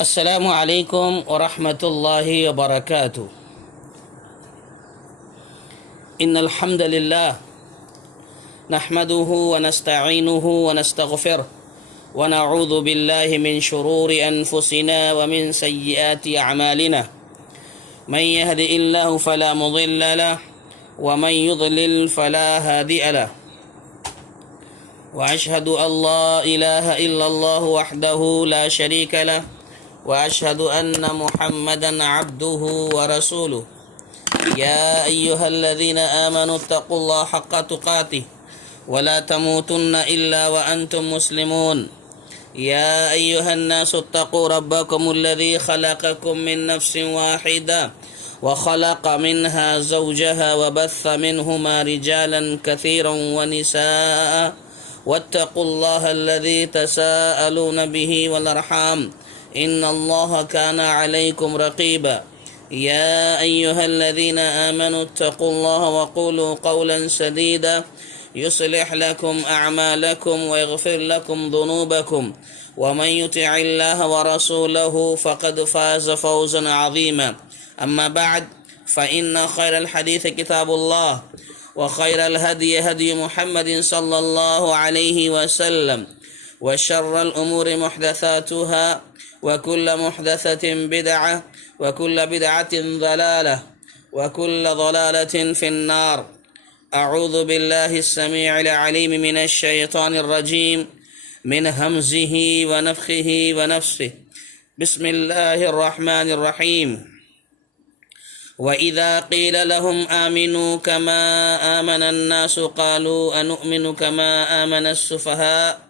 السلام علیکم ورحمۃ اللہ وبرکاتہ۔ ان الحمد للہ نحمده ونستعینه ونستغفره ونعوذ باللہ من شرور انفسنا ومن سیئات اعمالنا من يهد الله فلا مضل له ومن يضلل فلا هادي له واشهد ان لا اله الا الله وحده لا شريك له واشهد ان محمدا عبده ورسوله يا ايها الذين امنوا اتقوا الله حق تقاته ولا تموتن الا وانتم مسلمون يا ايها الناس اتقوا ربكم الذي خلقكم من نفس واحده وخلق منها زوجها وبث منهما رجالا كثيرا ونساء واتقوا الله الذي تساءلون به والارحام ان الله كان عليكم رقيبا يا ايها الذين امنوا اتقوا الله وقولوا قولا سديدا يصلح لكم اعمالكم ويغفر لكم ذنوبكم ومن يطع الله ورسوله فقد فاز فوزا عظيما اما بعد فان خير الحديث كتاب الله وخير الهدي هدي محمد صلى الله عليه وسلم وشر الامور محدثاتها وكل محدثة بدعة وكل بدعة ضلالة وكل ضلالة في النار أعوذ بالله السميع العليم من الشيطان الرجيم من همزه ونفخه ونفسه بسم الله الرحمن الرحيم وإذا قيل لهم آمنوا كما آمن الناس قالوا أنؤمن كما آمن السفهاء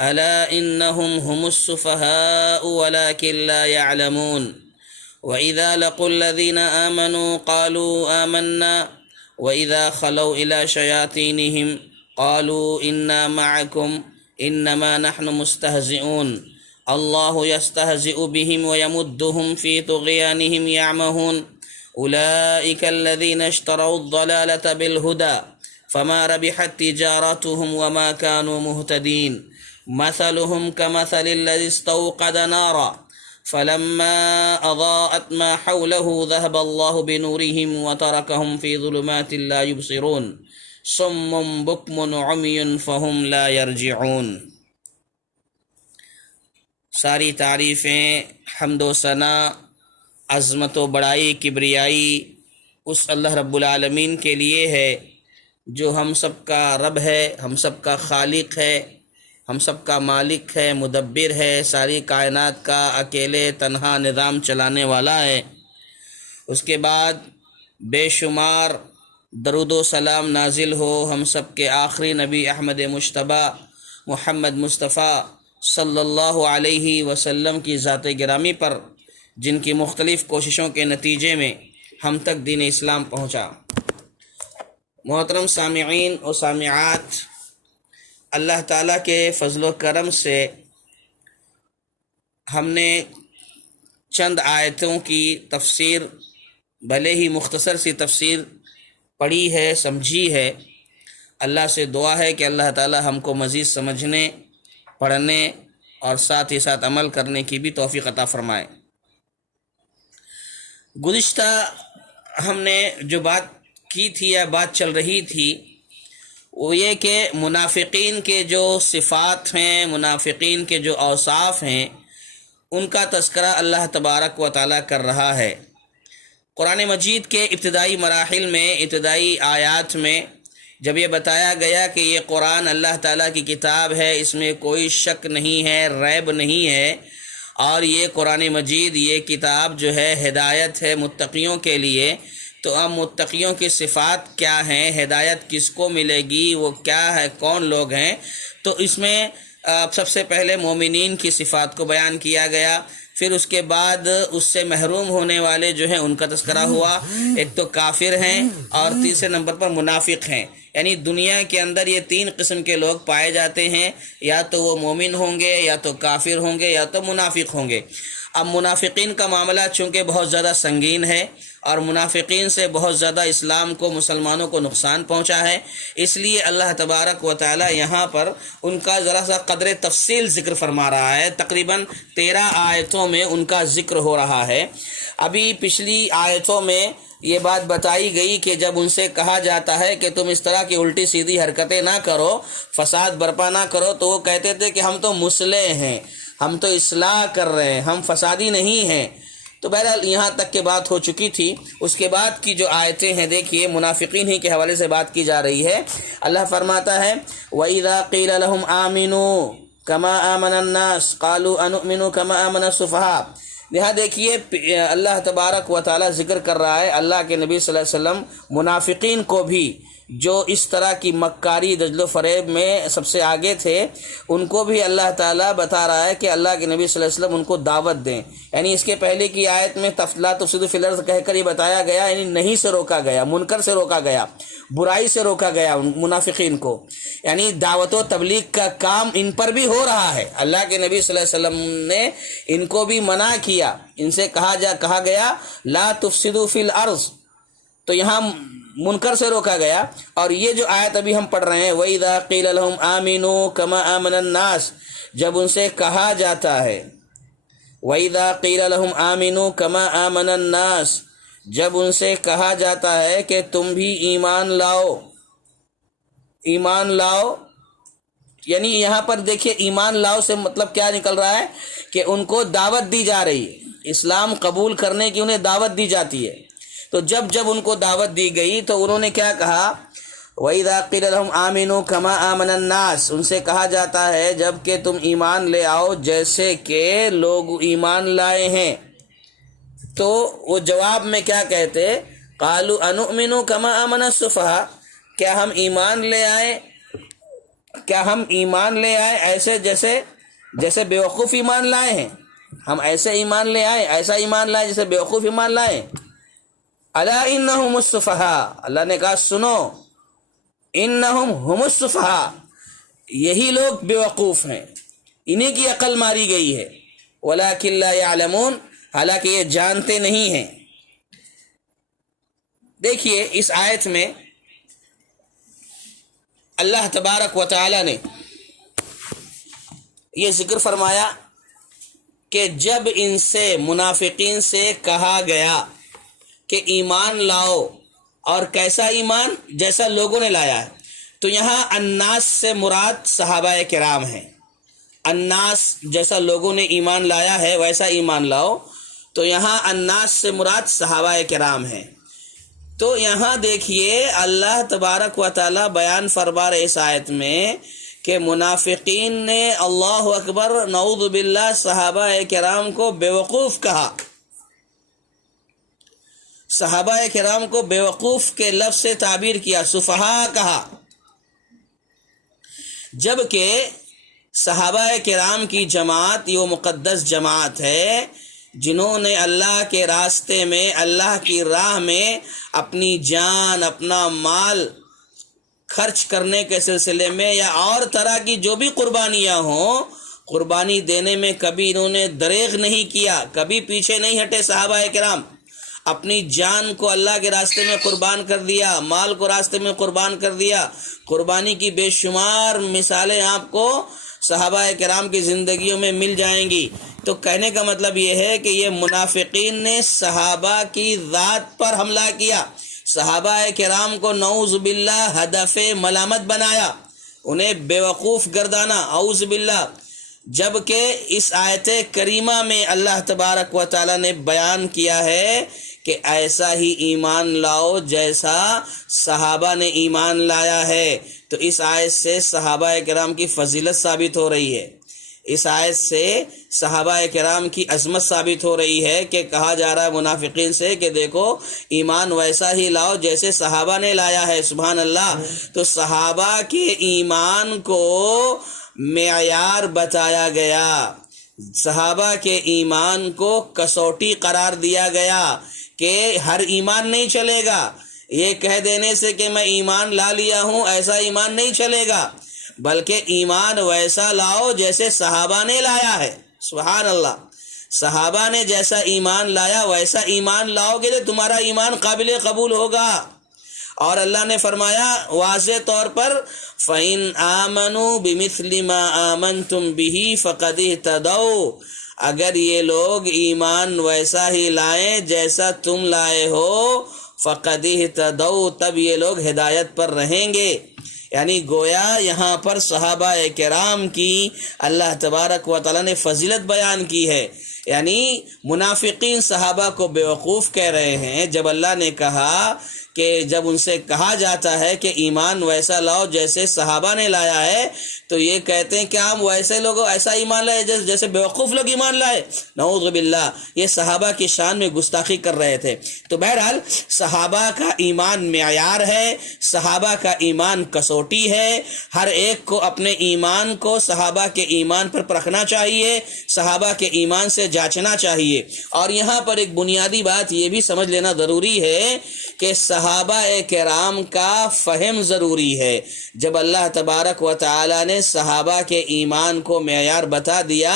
ألا إنهم هم السفهاء ولكن لا يعلمون وإذا لقوا الذين آمنوا قالوا آمنا وإذا خلوا إلى شياطينهم قالوا إنا معكم إنما نحن مستهزئون الله يستهزئ بهم ويمدهم في طغيانهم يعمهون أولئك الذين اشتروا الضلالة بالهدى فما ربحت تجارتهم وما كانوا مهتدين مثلهم كمثل الذي استوقد نارا فلما أضاءت ما حوله ذهب الله بنورهم وتركهم في ظلمات لا يبصرون صم بكم عمي فهم لا يرجعون۔ ساری تعریفیں، حمد و ثنا، عظمت و بڑائی، کبریائی اس اللہ رب العالمین کے لیے ہے جو ہم سب کا رب ہے، ہم سب کا خالق ہے، ہم سب کا مالک ہے، مدبر ہے، ساری کائنات کا اکیلے تنہا نظام چلانے والا ہے۔ اس کے بعد بے شمار درود و سلام نازل ہو ہم سب کے آخری نبی احمد مجتبیٰ محمد مصطفیٰ صلی اللہ علیہ وسلم کی ذات گرامی پر، جن کی مختلف کوششوں کے نتیجے میں ہم تک دین اسلام پہنچا۔ محترم سامعین و سامعات، اللہ تعالیٰ کے فضل و کرم سے ہم نے چند آیتوں کی تفسیر، بھلے ہی مختصر سی تفسیر پڑھی ہے، سمجھی ہے۔ اللہ سے دعا ہے کہ اللہ تعالیٰ ہم کو مزید سمجھنے، پڑھنے اور ساتھ ہی ساتھ عمل کرنے کی بھی توفیق عطا فرمائے۔ گزشتہ ہم نے جو بات کی تھی یا بات چل رہی تھی وہ یہ کہ منافقین کے جو صفات ہیں، منافقین کے جو اوصاف ہیں، ان کا تذکرہ اللہ تبارک و تعالیٰ کر رہا ہے۔ قرآن مجید کے ابتدائی مراحل میں، ابتدائی آیات میں جب یہ بتایا گیا کہ یہ قرآن اللہ تعالیٰ کی کتاب ہے، اس میں کوئی شک نہیں ہے، ریب نہیں ہے، اور یہ قرآن مجید، یہ کتاب جو ہے ہدایت ہے متقیوں کے لیے، تو اب متقیوں کی صفات کیا ہیں، ہدایت کس کو ملے گی، وہ کیا ہے، کون لوگ ہیں، تو اس میں سب سے پہلے مومنین کی صفات کو بیان کیا گیا، پھر اس کے بعد اس سے محروم ہونے والے جو ہیں ان کا تذکرہ ہوا۔ ایک تو کافر ہیں اور تیسرے نمبر پر منافق ہیں، یعنی دنیا کے اندر یہ تین قسم کے لوگ پائے جاتے ہیں، یا تو وہ مومن ہوں گے، یا تو کافر ہوں گے، یا تو منافق ہوں گے۔ اب منافقین کا معاملہ چونکہ بہت زیادہ سنگین ہے اور منافقین سے بہت زیادہ اسلام کو، مسلمانوں کو نقصان پہنچا ہے، اس لیے اللہ تبارک و تعالی یہاں پر ان کا ذرا سا قدر تفصیل ذکر فرما رہا ہے۔ تقریباً 13 آیتوں میں ان کا ذکر ہو رہا ہے۔ ابھی پچھلی آیتوں میں یہ بات بتائی گئی کہ جب ان سے کہا جاتا ہے کہ تم اس طرح کی الٹی سیدھی حرکتیں نہ کرو، فساد برپا نہ کرو، تو وہ کہتے تھے کہ ہم تو مصلح ہیں، ہم تو اصلاح کر رہے ہیں، ہم فسادی نہیں ہیں۔ تو بہرحال یہاں تک کہ بات ہو چکی تھی۔ اس کے بعد کی جو آیتیں ہیں، دیکھیے منافقین ہی کے حوالے سے بات کی جا رہی ہے۔ اللہ فرماتا ہے وَإِذَا قِيلَ لَهُمْ آمِنُوا كَمَا آمَنَ النَّاسُ قَالُوا أَنُؤْمِنُ كَمَا آمَنَ السُّفَهَاءُ۔ یہاں دیکھیے اللہ تبارک و تعالی ذکر کر رہا ہے اللہ کے نبی صلی اللہ علیہ وسلم منافقین کو بھی، جو اس طرح کی مکاری دجل و فریب میں سب سے آگے تھے، ان کو بھی اللہ تعالیٰ بتا رہا ہے کہ اللہ کے نبی صلی اللہ علیہ وسلم ان کو دعوت دیں۔ یعنی اس کے پہلے کی آیت میں لا تفسدوا فی الارض کہہ کر یہ بتایا گیا، یعنی نہیں سے روکا گیا، منکر سے روکا گیا، برائی سے روکا گیا منافقین کو، یعنی دعوت و تبلیغ کا کام ان پر بھی ہو رہا ہے۔ اللہ کے نبی صلی اللہ علیہ وسلم نے ان کو بھی منع کیا، ان سے کہا گیا لا تفسدوا فی الارض، تو یہاں منکر سے روکا گیا۔ اور یہ جو آیت ابھی ہم پڑھ رہے ہیں وَإِذَا قِيلَ لَهُمْ آمِنُوا كَمَا آمَنَ النَّاسُ، جب ان سے کہا جاتا ہے وَإِذَا قِيلَ لَهُمْ آمِنُوا كَمَا آمَنَ النَّاسُ، جب ان سے کہا جاتا ہے کہ تم بھی ایمان لاؤ، یعنی یہاں پر دیکھیے ایمان لاؤ سے مطلب کیا نکل رہا ہے کہ ان کو دعوت دی جا رہی ہے، اسلام قبول کرنے کی انہیں دعوت دی جاتی ہے۔ تو جب ان کو دعوت دی گئی تو انہوں نے کیا کہا وَإِذَا قِيلَ لَهُمْ آمِنُوا كَمَا آمَنَ النَّاسُ، ان سے کہا جاتا ہے جب کہ تم ایمان لے آؤ جیسے کہ لوگ ایمان لائے ہیں، تو وہ جواب میں کیا کہتے قَالُوا أَنُؤْمِنُ كَمَا آمَنَ السُّفَهَاءُ، کیا ہم ایمان لے آئے ایسے جیسے بیوقوف ایمان لائے ہیں، ہم ایسے ایمان لے آئے، ایسا ایمان لائے جیسے بیوقوف ایمان لائے ہیں۔ الا انہم السفہاء، اللہ نے کہا سنو، انہم ہم السفہاء، یہی لوگ بیوقوف ہیں، انہی کی عقل ماری گئی ہے، ولکن لا یعلمون، حالانکہ یہ جانتے نہیں ہیں۔ دیکھیے اس آیت میں اللہ تبارک و تعالی نے یہ ذکر فرمایا کہ جب ان سے منافقین سے کہا گیا کہ ایمان لاؤ، اور کیسا ایمان جیسا لوگوں نے لایا ہے، تو یہاں الناس سے مراد صحابہ کرام ہیں۔ الناس جیسا لوگوں نے ایمان لایا ہے ویسا ایمان لاؤ، تو یہاں الناس سے مراد صحابہ کرام ہیں۔ تو یہاں دیکھیے اللہ تبارک و تعالی بیان فرما رہے اس آیت میں کہ منافقین نے اللہ اکبر نعوذ باللہ صحابہ کرام کو بیوقوف کہا، صحابہ کرام کو بیوقوف کے لفظ سے تعبیر کیا، سفہاء کہا، جبکہ صحابہ کرام کی جماعت یہ مقدس جماعت ہے جنہوں نے اللہ کے راستے میں، اللہ کی راہ میں اپنی جان، اپنا مال خرچ کرنے کے سلسلے میں یا اور طرح کی جو بھی قربانیاں ہوں، قربانی دینے میں کبھی انہوں نے دریغ نہیں کیا، کبھی پیچھے نہیں ہٹے۔ صحابہ کرام اپنی جان کو اللہ کے راستے میں قربان کر دیا، مال کو راستے میں قربان کر دیا۔ قربانی کی بے شمار مثالیں آپ کو صحابہ کرام کی زندگیوں میں مل جائیں گی۔ تو کہنے کا مطلب یہ ہے کہ یہ منافقین نے صحابہ کی ذات پر حملہ کیا، صحابہ کرام کو نعوذ باللہ ہدف ملامت بنایا، انہیں بیوقوف گردانا، اعوذ باللہ۔ جبکہ اس آیت کریمہ میں اللہ تبارک و تعالی نے بیان کیا ہے کہ ایسا ہی ایمان لاؤ جیسا صحابہ نے ایمان لایا ہے۔ تو اس آیت سے صحابہ کرام کی فضیلت ثابت ہو رہی ہے، اس آیت سے صحابہ کرام کی عظمت ثابت ہو رہی ہے کہ کہا جا رہا ہے منافقین سے کہ دیکھو ایمان ویسا ہی لاؤ جیسے صحابہ نے لایا ہے۔ سبحان اللہ۔ تو صحابہ کے ایمان کو معیار بتایا گیا، صحابہ کے ایمان کو کسوٹی قرار دیا گیا کہ ہر ایمان نہیں چلے گا، یہ کہہ دینے سے کہ میں ایمان لا لیا ہوں ایسا ایمان نہیں چلے گا، بلکہ ایمان ویسا لاؤ جیسے صحابہ نے لایا ہے۔ سبحان اللہ۔ صحابہ نے جیسا ایمان لایا ویسا ایمان لاؤ گے تو تمہارا ایمان قابل قبول ہوگا۔ اور اللہ نے فرمایا واضح طور پر فَإِنْ آمَنُوا بِمِثْلِ مَا آمَنْتُمْ بِهِ فَقَدِ اهْتَدَوْا، اگر یہ لوگ ایمان ویسا ہی لائیں جیسا تم لائے ہو فَقَدِ اهْتَدَوْا، تب یہ لوگ ہدایت پر رہیں گے۔ یعنی گویا یہاں پر صحابہ کرام کی اللہ تبارک و تعالیٰ نے فضیلت بیان کی ہے۔ یعنی منافقین صحابہ کو بیوقوف کہہ رہے ہیں جب اللہ نے کہا کہ جب ان سے کہا جاتا ہے کہ ایمان ویسا لاؤ جیسے صحابہ نے لایا ہے، تو یہ کہتے ہیں کہ ہم ویسے لوگ ایسا ایمان لائے جیسے بیوقوف لوگ ایمان لائے۔ نعوذ باللہ، یہ صحابہ کی شان میں گستاخی کر رہے تھے۔ تو بہرحال صحابہ کا ایمان معیار ہے، صحابہ کا ایمان کسوٹی ہے، ہر ایک کو اپنے ایمان کو صحابہ کے ایمان پر پرکھنا چاہیے، صحابہ کے ایمان سے جانچنا چاہیے۔ اور یہاں پر ایک بنیادی بات یہ بھی سمجھ لینا ضروری ہے کہ صحابہ کرام کا فہم ضروری ہے۔ جب اللہ تبارک و تعالی نے صحابہ کے ایمان کو معیار بتا دیا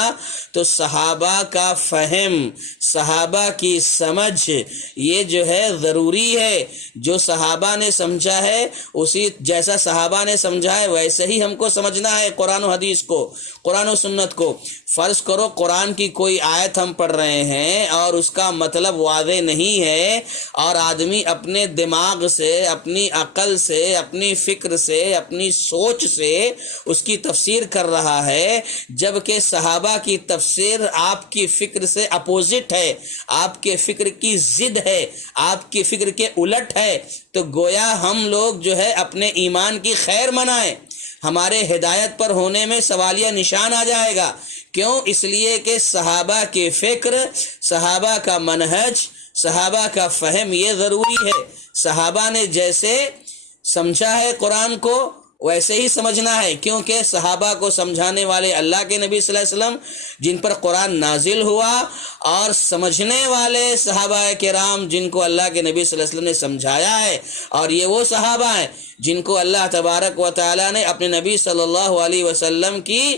تو صحابہ کا فہم، صحابہ کی سمجھ یہ جو ہے ضروری ہے۔ جو صحابہ نے سمجھا ہے اسی جیسا صحابہ نے سمجھا ہے ویسے ہی ہم کو سمجھنا ہے قرآن و حدیث کو، قرآن و سنت کو۔ فرض کرو قرآن کی کوئی آیت ہم پڑھ رہے ہیں اور اس کا مطلب واضح نہیں ہے، اور آدمی اپنے دماغ سے، اپنی عقل سے، اپنی فکر سے، اپنی سوچ سے اس کی تفسیر کر رہا ہے، جبکہ صحابہ کی تفسیر آپ کی فکر سے اپوزٹ ہے، آپ کے فکر کی ضد ہے، آپ کی فکر کے الٹ ہے، تو گویا ہم لوگ جو ہے اپنے ایمان کی خیر منائیں، ہمارے ہدایت پر ہونے میں سوالیہ نشان آ جائے گا۔ کیوں؟ اس لیے کہ صحابہ کی فکر، صحابہ کا منہج، صحابہ کا فہم یہ ضروری ہے۔ صحابہ نے جیسے سمجھا ہے قرآن کو ویسے ہی سمجھنا ہے، کیونکہ صحابہ کو سمجھانے والے اللہ کے نبی صلی اللہ علیہ وسلم جن پر قرآن نازل ہوا، اور سمجھنے والے صحابہ کرام جن کو اللہ کے نبی صلی اللہ علیہ وسلم نے سمجھایا ہے، اور یہ وہ صحابہ ہیں جن کو اللہ تبارک و تعالی نے اپنے نبی صلی اللہ علیہ وسلم کی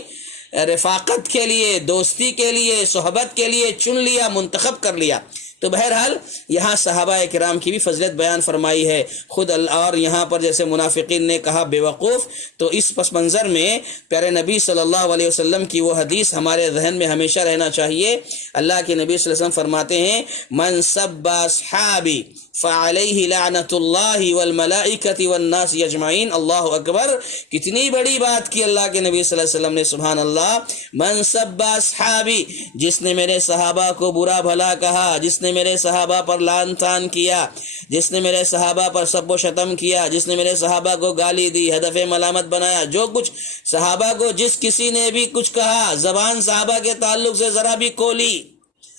رفاقت کے لیے، دوستی کے لیے، صحبت کے لیے چن لیا، منتخب کر لیا۔ تو بہرحال یہاں صحابہ کرام کی بھی فضیلت بیان فرمائی ہے خود اور یہاں پر جیسے منافقین نے کہا بیوقوف، تو اس پس منظر میں پیارے نبی صلی اللہ علیہ وسلم کی وہ حدیث ہمارے ذہن میں ہمیشہ رہنا چاہیے۔ اللہ کے نبی صلی اللہ علیہ وسلم فرماتے ہیں من سب اصحابی فعلیہ لعنت اللہ والملائکۃ والناس اجمعین۔ اللہ اکبر، کتنی بڑی بات کی اللہ کے نبی صلی اللہ علیہ وسلم نے، سبحان اللہ۔ من سب اصحابی، جس نے میرے صحابہ کو برا بھلا کہا، جس نے میرے صحابہ پر لعن طعن کیا، جس نے میرے صحابہ پر سب و شتم کیا، جس نے میرے صحابہ کو گالی دی، ہدف ملامت بنایا، جو کچھ صحابہ کو جس کسی نے بھی کچھ کہا، زبان صحابہ کے تعلق سے ذرا بھی کھولی،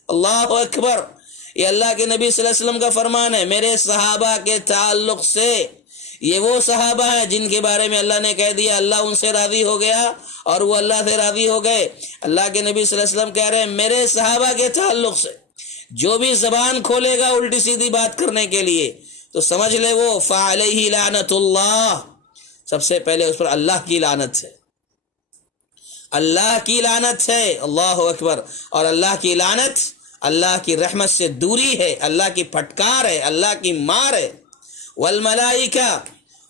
اللہ اکبر، یہ اللہ کے نبی صلی اللہ علیہ وسلم کا فرمان ہے۔ میرے صحابہ کے تعلق سے، یہ وہ صحابہ ہیں جن کے بارے میں اللہ نے کہہ دیا اللہ ان سے راضی ہو گیا اور وہ اللہ سے راضی ہو گئے۔ اللہ کے نبی صلی اللہ علیہ وسلم کہہ رہے ہیں میرے صحابہ کے تعلق سے جو بھی زبان کھولے گا الٹی سیدھی بات کرنے کے لیے تو سمجھ لے وہ فعلیہ لعنت اللہ، سب سے پہلے اس پر اللہ کی لعنت ہے، اللہ کی لعنت ہے، اللہ اکبر۔ اور اللہ کی لعنت اللہ کی رحمت سے دوری ہے، اللہ کی پھٹکار ہے، اللہ کی مار ہے۔ والملائکہ،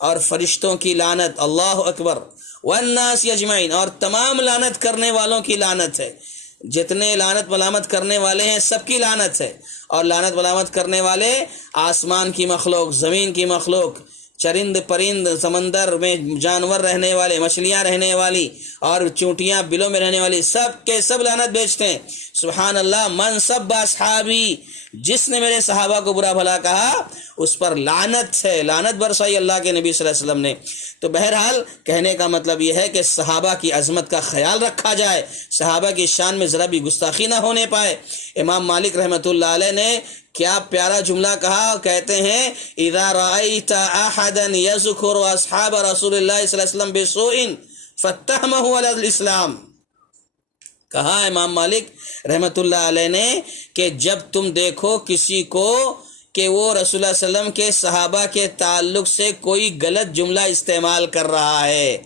اور فرشتوں کی لعنت، اللہ اکبر۔ والناس اجمعین، اور تمام لعنت کرنے والوں کی لعنت ہے، جتنے لعنت ملامت کرنے والے ہیں سب کی لعنت ہے۔ اور لعنت ملامت کرنے والے آسمان کی مخلوق، زمین کی مخلوق، چرند پرند، سمندر میں جانور رہنے والے، مچھلیاں رہنے والی اور چونٹیاں بلوں میں رہنے والی، سب کے سب لعنت بیچتے ہیں، سبحان اللہ۔ من سب اصحابی، جس نے میرے صحابہ کو برا بھلا کہا اس پر لعنت ہے، لعنت برسائی اللہ کے نبی صلی اللہ علیہ وسلم نے۔ تو بہرحال کہنے کا مطلب یہ ہے کہ صحابہ کی عظمت کا خیال رکھا جائے، صحابہ کی شان میں ذرا بھی گستاخی نہ ہونے پائے۔ امام مالک رحمۃ اللہ علیہ نے کیا پیارا جملہ کہا، کہتے ہیں اذا رأیت احدا یذکر اصحاب رسول اللہ صلی اللہ علیہ وسلم بسوء فاتہمہ علی الاسلام۔ کہا امام مالک رحمۃ اللہ علیہ نے کہ جب تم دیکھو کسی کو کہ وہ رسول اللہ صلی اللہ علیہ وسلم کے صحابہ کے تعلق سے کوئی غلط جملہ استعمال کر رہا ہے،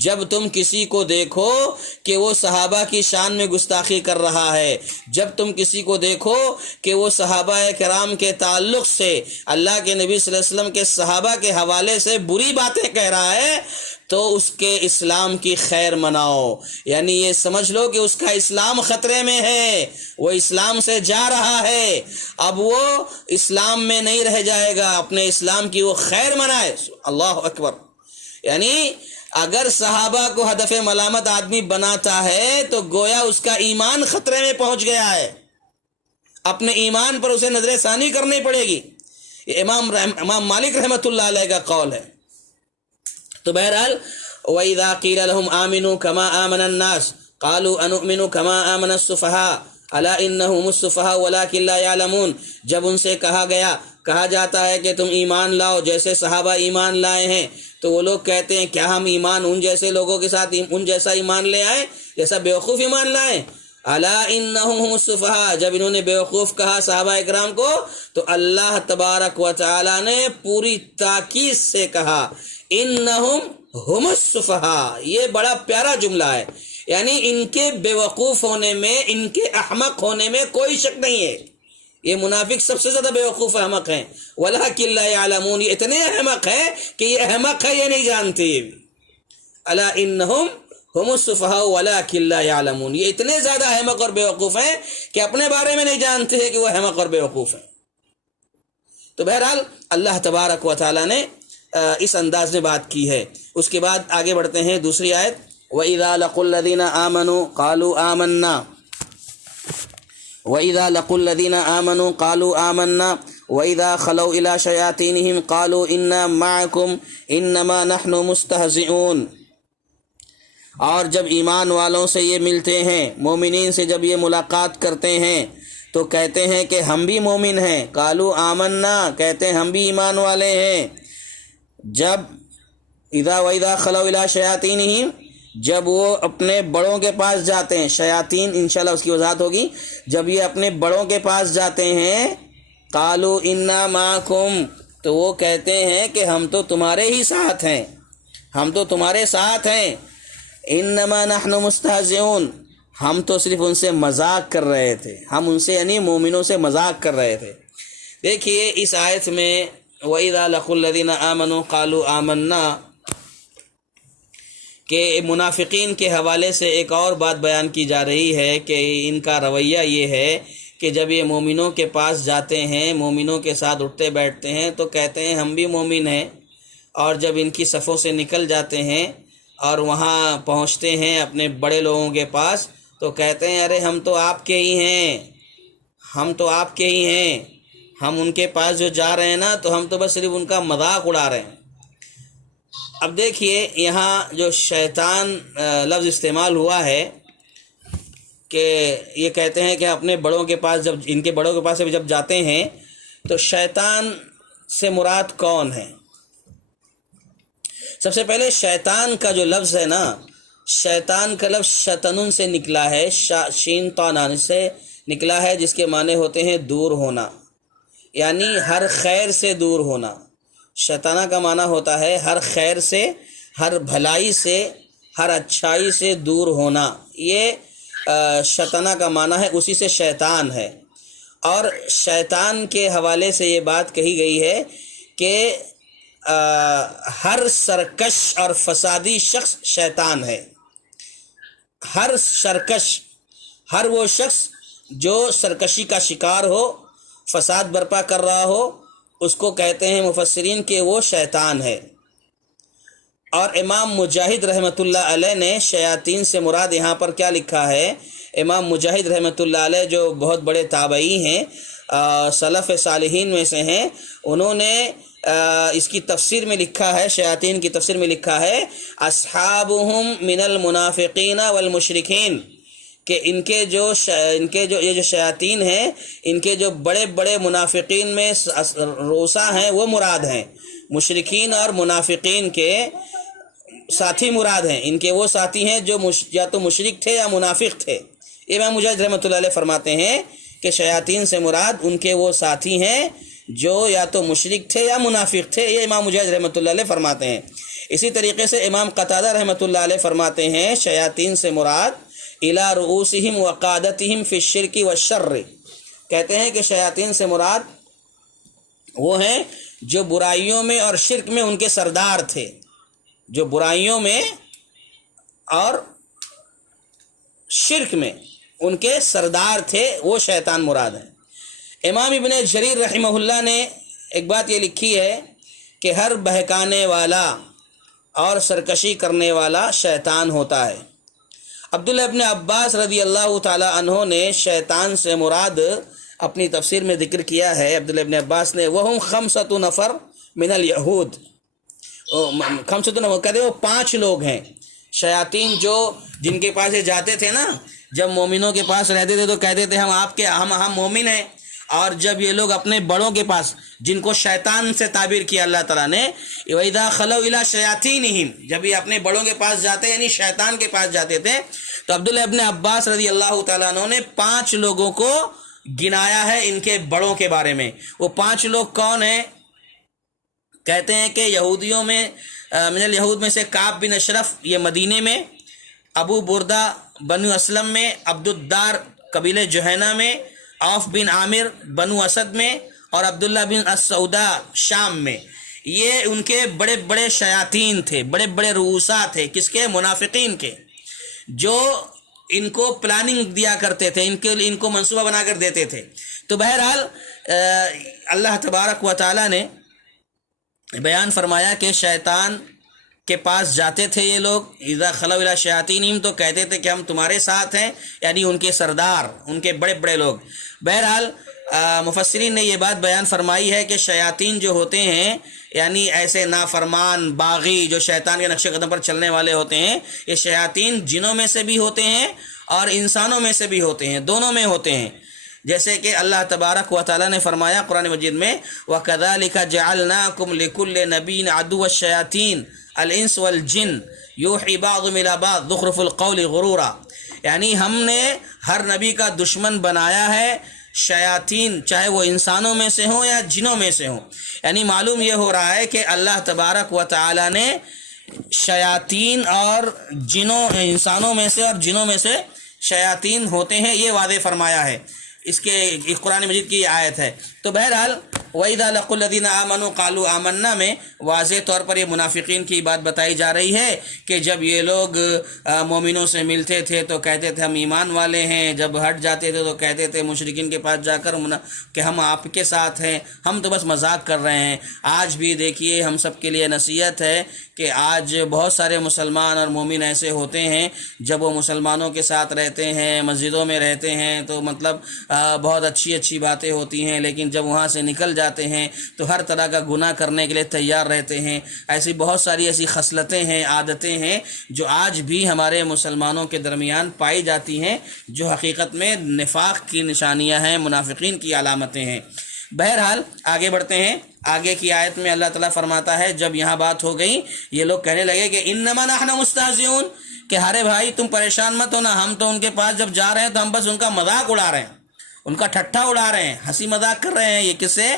جب تم کسی کو دیکھو کہ وہ صحابہ کی شان میں گستاخی کر رہا ہے، جب تم کسی کو دیکھو کہ وہ صحابہ کرام کے تعلق سے، اللہ کے نبی صلی اللہ علیہ وسلم کے صحابہ کے حوالے سے بری باتیں کہہ رہا ہے، تو اس کے اسلام کی خیر مناؤ، یعنی یہ سمجھ لو کہ اس کا اسلام خطرے میں ہے، وہ اسلام سے جا رہا ہے، اب وہ اسلام میں نہیں رہ جائے گا، اپنے اسلام کی وہ خیر منائے۔ اللہ اکبر۔ یعنی اگر صحابہ کو ہدف ملامت آدمی بناتا ہے تو گویا اس کا ایمان خطرے میں پہنچ گیا ہے، اپنے ایمان پر اسے نظر ثانی کرنی پڑے گی۔ یہ امام مالک رحمۃ اللہ علیہ کا قول ہے۔ تو بہرحال وَإِذَا قِيلَ لَهُمْ آمِنُوا كَمَا آمَنَ النَّاسُ قَالُوا أَنُؤْمِنُ كَمَا آمَنَ السُّفَهَاءُ أَلَا إِنَّهُمُ السُّفَهَاءُ وَلَكِنْ لَا يَعْلَمُونَ، جب ان سے کہا جاتا ہے کہ تم ایمان لاؤ جیسے صحابہ ایمان لائے ہیں، تو وہ لوگ کہتے ہیں کیا ہم ایمان ان جیسے لوگوں کے ساتھ ان جیسا ایمان لے آئے جیسا بیوقوف ایمان لائے؟ الا انہم هم السفہاء، جب انہوں نے بیوقوف کہا صحابہ اکرام کو، تو اللہ تبارک و تعالی نے پوری تاکید سے کہا انہم هم السفہاء۔ یہ بڑا پیارا جملہ ہے، یعنی ان کے بیوقوف ہونے میں، ان کے احمق ہونے میں کوئی شک نہیں ہے۔ یہ منافق سب سے زیادہ بیوقوف احمق ہیں، وَلَٰكِن لَّا يَعْلَمُونَ، یہ اتنے احمق ہیں کہ یہ احمق ہے، یہ نہیں جانتے۔ الا انہم هم السفہاء وَلَٰكِن لَّا يَعْلَمُونَ، یہ اتنے زیادہ احمق اور بیوقوف ہیں کہ اپنے بارے میں نہیں جانتے ہیں کہ وہ احمق اور بیوقوف ہیں۔ تو بہرحال اللہ تبارک و تعالیٰ نے اس انداز میں بات کی ہے۔ اس کے بعد آگے بڑھتے ہیں دوسری آیت، وَإِذَا لَقُوا الَّذِينَ آمَنُوا قَالُوا آمَنَّا وَإِذَا لَقُوا الَّذِينَ آمَنُوا قَالُوا آمَنَّا وَإِذَا خَلَوْا إِلَىٰ شَيَاطِينِهِمْ قَالُوا إِنَّا مَعَكُمْ إِنَّمَا نَحْنُ مُسْتَهْزِئُونَ، اور جب ایمان والوں سے یہ ملتے ہیں، مومنین سے جب یہ ملاقات کرتے ہیں تو کہتے ہیں کہ ہم بھی مومن ہیں، قَالُوا آمَنَّا، کہتے ہیں ہم بھی ایمان والے ہیں۔ جب وَإِذَا خَلَوْا إِلَىٰ شَيَاطِينِهِمْ، جب وہ اپنے بڑوں کے پاس جاتے ہیں، شیاطین انشاءاللہ اس کی وضاحت ہوگی، جب یہ اپنے بڑوں کے پاس جاتے ہیں، قالوا انا معکم، تو وہ کہتے ہیں کہ ہم تو تمہارے ہی ساتھ ہیں، ہم تو تمہارے ساتھ ہیں، انما نحن مستہزئون، ہم تو صرف ان سے مذاق کر رہے تھے، ہم ان سے یعنی مومنوں سے مذاق کر رہے تھے۔ دیکھیے اس آیت میں وَإِذَا لَقُوا الَّذِينَ آمَنُوا قَالُوا آمَنَّا کہ منافقین کے حوالے سے ایک اور بات بیان کی جا رہی ہے کہ ان کا رویہ یہ ہے کہ جب یہ مومنوں کے پاس جاتے ہیں، مومنوں کے ساتھ اٹھتے بیٹھتے ہیں تو کہتے ہیں ہم بھی مومن ہیں، اور جب ان کی صفوں سے نکل جاتے ہیں اور وہاں پہنچتے ہیں اپنے بڑے لوگوں کے پاس تو کہتے ہیں ارے ہم تو آپ کے ہی ہیں، ہم تو آپ کے ہی ہیں، ہم ان کے پاس جو جا رہے ہیں نا تو ہم تو بس صرف ان کا مذاق اڑا رہے ہیں۔ اب دیکھیے یہاں جو شیطان لفظ استعمال ہوا ہے کہ یہ کہتے ہیں کہ اپنے بڑوں کے پاس، جب ان کے بڑوں کے پاس جب جاتے ہیں تو شیطان سے مراد کون ہے؟ سب سے پہلے شیطان کا جو لفظ ہے نا، شیطان کا لفظ شطن سے نکلا ہے، شین طانان سے نکلا ہے، جس کے معنی ہوتے ہیں دور ہونا، یعنی ہر خیر سے دور ہونا۔ شیطانہ کا معنی ہوتا ہے ہر خیر سے، ہر بھلائی سے، ہر اچھائی سے دور ہونا، یہ شیطانہ کا معنی ہے، اسی سے شیطان ہے۔ اور شیطان کے حوالے سے یہ بات کہی گئی ہے کہ ہر سرکش اور فسادی شخص شیطان ہے۔ ہر سرکش، ہر وہ شخص جو سرکشی کا شکار ہو، فساد برپا کر رہا ہو، اس کو کہتے ہیں مفسرین کہ وہ شیطان ہے۔ اور امام مجاہد رحمۃ اللہ علیہ نے شیاطین سے مراد یہاں پر کیا لکھا ہے؟ امام مجاہد رحمۃ اللہ علیہ جو بہت بڑے تابعی ہیں، سلف صالحین میں سے ہیں، انہوں نے اس کی تفسیر میں لکھا ہے، شیاطین کی تفسیر میں لکھا ہے اصحابہم من المنافقین والمشرکین، کہ ان کے جو یہ جو شیاطین ہیں، ان کے جو بڑے بڑے منافقین میں روسا ہیں وہ مراد ہیں، مشرکین اور منافقین کے ساتھی مراد ہیں، ان کے وہ ساتھی ہیں جو یا تو مشرک تھے یا منافق تھے۔ امام مجاہد رحمۃ اللہ علیہ فرماتے ہیں کہ شیاطین سے مراد ان کے وہ ساتھی ہیں جو یا تو مشرک تھے یا منافق تھے، یہ امام مجاہد رحمۃ اللہ علیہ فرماتے ہیں۔ اسی طریقے سے امام قتادہ رحمۃ اللہ علیہ فرماتے ہیں شیاطین سے مراد الی رؤوسہم وقادتہم فی الشرک والشر، کہتے ہیں کہ شیاطین سے مراد وہ ہیں جو برائیوں میں اور شرک میں ان کے سردار تھے، جو برائیوں میں اور شرک میں ان کے سردار تھے، وہ شیطان مراد ہیں۔ امام ابن جریر رحمہ اللہ نے ایک بات یہ لکھی ہے کہ ہر بہکانے والا اور سرکشی کرنے والا شیطان ہوتا ہے۔ عبداللہ ابن عباس رضی اللہ تعالی عنہ نے شیطان سے مراد اپنی تفسیر میں ذکر کیا ہے، عبداللہ ابن عباس نے، وہم خمسۃ نفر من الیہود، خمسۃ نفر کہتے ہیں وہ 5 لوگ ہیں شیاطین جو جن کے پاس یہ جاتے تھے نا، جب مومنوں کے پاس رہتے تھے تو کہتے تھے ہم مومن ہیں، اور جب یہ لوگ اپنے بڑوں کے پاس، جن کو شیطان سے تعبیر کیا اللہ تعالیٰ نے، وَإِذَا خَلَوْا إِلَىٰ شَيَاطِينِهِمْ، جب یہ اپنے بڑوں کے پاس جاتے یعنی شیطان کے پاس جاتے تھے، تو عبداللہ ابن عباس رضی اللہ تعالیٰ عنہ نے 5 لوگوں کو گنایا ہے ان کے بڑوں کے بارے میں۔ وہ 5 لوگ کون ہیں؟ کہتے ہیں کہ یہودیوں میں من الیہود میں سے کعب بن اشرف یہ مدینے میں، ابو بردہ بنو اسلم میں، عبد الدار قبیلہ جوہینہ میں، عوف بن عامر بنو اسد میں، اور عبداللہ بن السودا شام میں۔ یہ ان کے بڑے بڑے شیاطین تھے، بڑے بڑے رؤوسا تھے، کس کے؟ منافقین کے، جو ان کو پلاننگ دیا کرتے تھے، ان کو منصوبہ بنا کر دیتے تھے۔ تو بہرحال اللہ تبارک و تعالی نے بیان فرمایا کہ شیطان کے پاس جاتے تھے یہ لوگ، اذا خلو الی شیاطینہم، تو کہتے تھے کہ ہم تمہارے ساتھ ہیں، یعنی ان کے سردار، ان کے بڑے بڑے لوگ۔ بہرحال مفسرین نے یہ بات بیان فرمائی ہے کہ شیاطین جو ہوتے ہیں، یعنی ایسے نافرمان باغی جو شیطان کے نقش قدم پر چلنے والے ہوتے ہیں، یہ شیاطین جنوں میں سے بھی ہوتے ہیں اور انسانوں میں سے بھی ہوتے ہیں، دونوں میں ہوتے ہیں۔ جیسے کہ اللہ تبارک و تعالیٰ نے فرمایا قرآن مجید میں، وَكَذَلِكَ جَعَلْنَاكُمْ لِكُلِّ نَبِيٍّ عَدُوًّا الشَّيَاطِينِ الْإِنسِ وَالْجِنِّ يُوحِي بَعْضُهُمْ إِلَىٰ بَعْضٍ زُخْرُفَ الْقَوْلِ غُرُورًا، یعنی ہم نے ہر نبی کا دشمن بنایا ہے شیاطین، چاہے وہ انسانوں میں سے ہوں یا جنوں میں سے ہوں۔ یعنی معلوم یہ ہو رہا ہے کہ اللہ تبارک و تعالیٰ نے شیاطین اور انسانوں میں سے اور جنوں میں سے شیاطین ہوتے ہیں، یہ واضح فرمایا ہے۔ اس کے قرآن مجید کی یہ آیت ہے۔ تو بہرحال وَإِذَا لَقُوا الَّذِينَ آمَنُوا قَالُوا آمَنَّا میں واضح طور پر یہ منافقین کی بات بتائی جا رہی ہے کہ جب یہ لوگ مومنوں سے ملتے تھے تو کہتے تھے ہم ایمان والے ہیں، جب ہٹ جاتے تھے تو کہتے تھے مشرکین کے پاس جا کر کہ ہم آپ کے ساتھ ہیں، ہم تو بس مذاق کر رہے ہیں۔ آج بھی دیکھیے ہم سب کے لیے نصیحت ہے کہ آج بہت سارے مسلمان اور مومن ایسے ہوتے ہیں جب وہ مسلمانوں کے ساتھ رہتے ہیں، مسجدوں میں رہتے ہیں تو مطلب بہت اچھی باتیں ہوتی ہیں، لیکن جب وہاں سے نکل جاتے ہیں تو ہر طرح کا گناہ کرنے کے لیے تیار رہتے ہیں۔ ایسی بہت ساری ایسی خصلتیں ہیں، عادتیں ہیں جو آج بھی ہمارے مسلمانوں کے درمیان پائی جاتی ہیں، جو حقیقت میں نفاق کی نشانیاں ہیں، منافقین کی علامتیں ہیں۔ بہرحال آگے بڑھتے ہیں۔ آگے کی آیت میں اللہ تعالیٰ فرماتا ہے، جب یہاں بات ہو گئی یہ لوگ کہنے لگے کہ انما نحن مستہزئون، کہ ارے بھائی تم پریشان مت ہونا، ہم تو ان کے پاس جب جا رہے ہیں تو ہم بس ان کا مذاق اڑا رہے ہیں، ان کا ٹھٹھا اڑا رہے ہیں، ہنسی مذاق کر رہے ہیں۔ یہ کس سے؟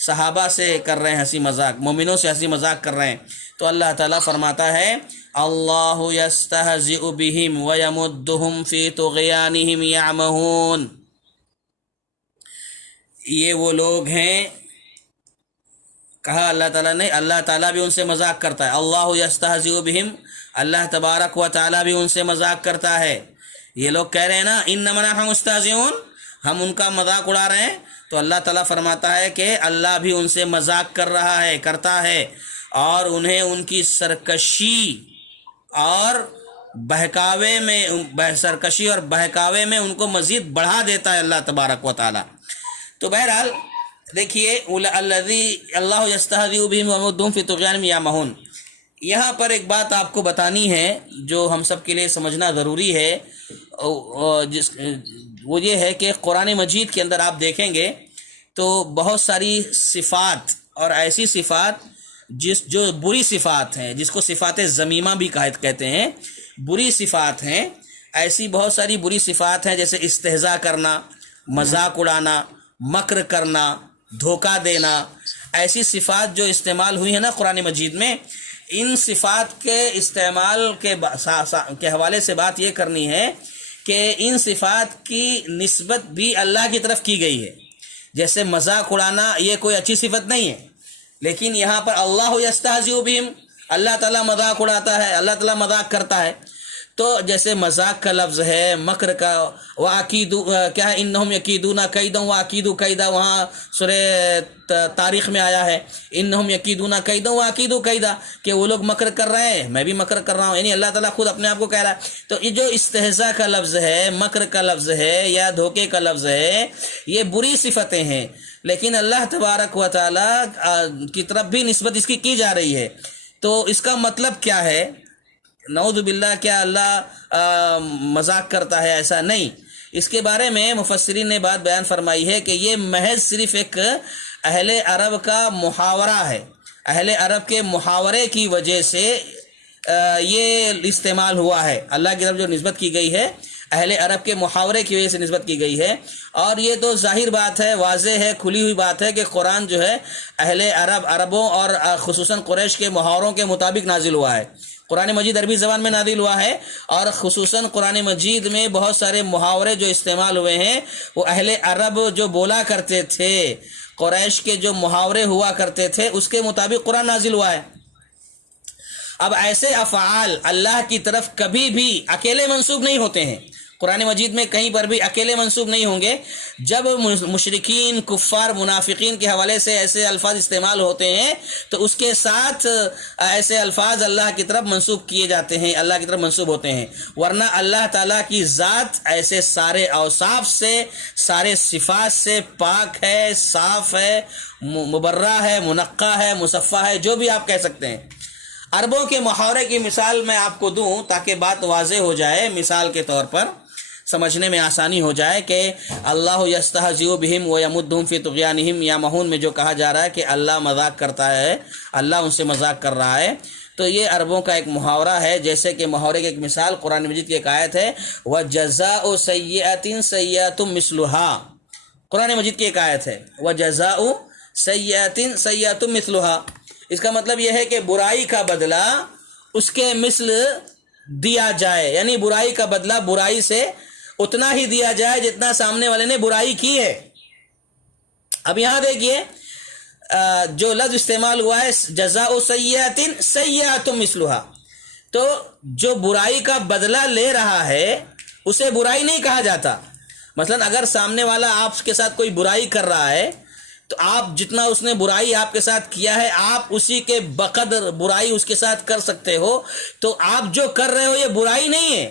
صحابہ سے کر رہے ہیں ہنسی مذاق، مومنوں سے ہنسی مذاق کر رہے ہیں۔ تو اللہ تعالیٰ فرماتا ہے اللہ یستہزئ بہم ویمدہم فی طغیانہم یعمہون، یہ وہ لوگ ہیں، کہا اللہ تعالیٰ نے، اللہ تعالیٰ بھی ان سے مذاق کرتا ہے۔ اللہ یستہزئ بہم، اللہ تبارک و تعالیٰ بھی ان سے مذاق کرتا ہے۔ یہ لوگ کہہ رہے ہیں نا انما نحن مستہزئون، ہم ان کا مذاق اڑا رہے ہیں، تو اللہ تعالیٰ فرماتا ہے کہ اللہ بھی ان سے مذاق کر رہا ہے، کرتا ہے، اور انہیں ان کی سرکشی اور بہکاوے میں ان کو مزید بڑھا دیتا ہے اللہ تبارک و تعالیٰ۔ تو بہرحال دیکھیے اللہ یستہزئ بہم ویمدہم فی طغیانہم یعمہون، یہاں پر ایک بات آپ کو بتانی ہے جو ہم سب کے لیے سمجھنا ضروری ہے، وہ یہ ہے کہ قرآن مجید کے اندر آپ دیکھیں گے تو بہت ساری صفات اور ایسی صفات جو بری صفات ہیں، جس کو صفات ذمیمہ بھی کہتے ہیں، بری صفات ہیں، ایسی بہت ساری بری صفات ہیں، جیسے استہزاء کرنا، مذاق اڑانا، مکر کرنا، دھوکہ دینا، ایسی صفات جو استعمال ہوئی ہیں نا قرآن مجید میں، ان صفات کے استعمال کے حوالے سے بات یہ کرنی ہے کہ ان صفات کی نسبت بھی اللہ کی طرف کی گئی ہے. جیسے مذاق اڑانا یہ کوئی اچھی صفت نہیں ہے، لیکن یہاں پر اللہ یستہزئ بہم، اللہ تعالیٰ مذاق اڑاتا ہے، اللہ تعالیٰ مذاق کرتا ہے. تو جیسے مذاق کا لفظ ہے، مکر کا، وَأَكِيدُ کیا ہے، اِنَّهُمْ يَكِيدُونَ كَيْدًا وَأَكِيدُ كَيْدًا، وہاں سورہ تاریخ میں آیا ہے اِنَّهُمْ يَكِيدُونَ كَيْدًا وَأَكِيدُ كَيْدًا، کہ وہ لوگ مکر کر رہے ہیں میں بھی مکر کر رہا ہوں. یعنی اللہ تعالیٰ خود اپنے آپ کو کہہ رہا ہے. تو یہ جو استہزاء کا لفظ ہے، مکر کا لفظ ہے یا دھوکے کا لفظ ہے، یہ بری صفتیں ہیں، لیکن اللہ تبارک و تعالیٰ کی طرف بھی نسبت اس کی جا رہی ہے. تو اس کا مطلب کیا ہے؟ نعوذ باللہ، کیا اللہ مذاق کرتا ہے؟ ایسا نہیں. اس کے بارے میں مفسرین نے بات بیان فرمائی ہے کہ یہ محض صرف ایک اہل عرب کا محاورہ ہے. اہل عرب کے محاورے کی وجہ سے یہ استعمال ہوا ہے. اللہ کی طرف جو نسبت کی گئی ہے اہل عرب کے محاورے کی وجہ سے نسبت کی گئی ہے. اور یہ تو ظاہر بات ہے، واضح ہے، کھلی ہوئی بات ہے کہ قرآن جو ہے اہل عربوں اور خصوصاً قریش کے محاوروں کے مطابق نازل ہوا ہے. قرآن مجید عربی زبان میں نازل ہوا ہے، اور خصوصاً قرآن مجید میں بہت سارے محاورے جو استعمال ہوئے ہیں وہ اہل عرب جو بولا کرتے تھے، قریش کے جو محاورے ہوا کرتے تھے اس کے مطابق قرآن نازل ہوا ہے. اب ایسے افعال اللہ کی طرف کبھی بھی اکیلے منسوب نہیں ہوتے ہیں. قرآن مجید میں کہیں پر بھی اکیلے منسوب نہیں ہوں گے. جب مشرکین، کفار، منافقین کے حوالے سے ایسے الفاظ استعمال ہوتے ہیں تو اس کے ساتھ ایسے الفاظ اللہ کی طرف منسوب کیے جاتے ہیں، اللہ کی طرف منسوب ہوتے ہیں. ورنہ اللہ تعالیٰ کی ذات ایسے سارے اوصاف سے، سارے صفات سے پاک ہے، صاف ہے، مبرہ ہے، منقہ ہے، مصفہ ہے، جو بھی آپ کہہ سکتے ہیں. عربوں کے محاورے کی مثال میں آپ کو دوں تاکہ بات واضح ہو جائے. مثال کے طور پر سمجھنے میں آسانی ہو جائے کہ اللہ یستہزئ بہم ویمدہم فی طغیانہم یعمہون میں جو کہا جا رہا ہے کہ اللہ مذاق کرتا ہے، اللہ ان سے مذاق کر رہا ہے، تو یہ عربوں کا ایک محاورہ ہے. جیسے کہ محاورے کی ایک مثال قرآن مجید کی ایک آیت ہے، وَجَزَاءُ سَیِّئَةٍ سَیِّئَةٌ مِثْلُهَا، قرآن مجید کی ایک آیت ہے وَجَزَاءُ سَیِّئَةٍ سَیِّئَةٌ مِثْلُهَا. اس کا مطلب یہ ہے کہ برائی کا بدلہ اس کے مثل دیا جائے، یعنی برائی کا بدلہ برائی سے اتنا ہی دیا جائے جتنا سامنے والے نے برائی کی ہے. اب یہاں دیکھیے جو لفظ استعمال ہوا ہے جزاء سیئۃ سیئۃ مثلھا، تو جو برائی کا بدلہ لے رہا ہے اسے برائی نہیں کہا جاتا. مثلا اگر سامنے والا آپ کے ساتھ کوئی برائی کر رہا ہے تو آپ جتنا اس نے برائی آپ کے ساتھ کیا ہے آپ اسی کے بقدر برائی اس کے ساتھ کر سکتے ہو. تو آپ جو کر رہے ہو یہ برائی نہیں ہے،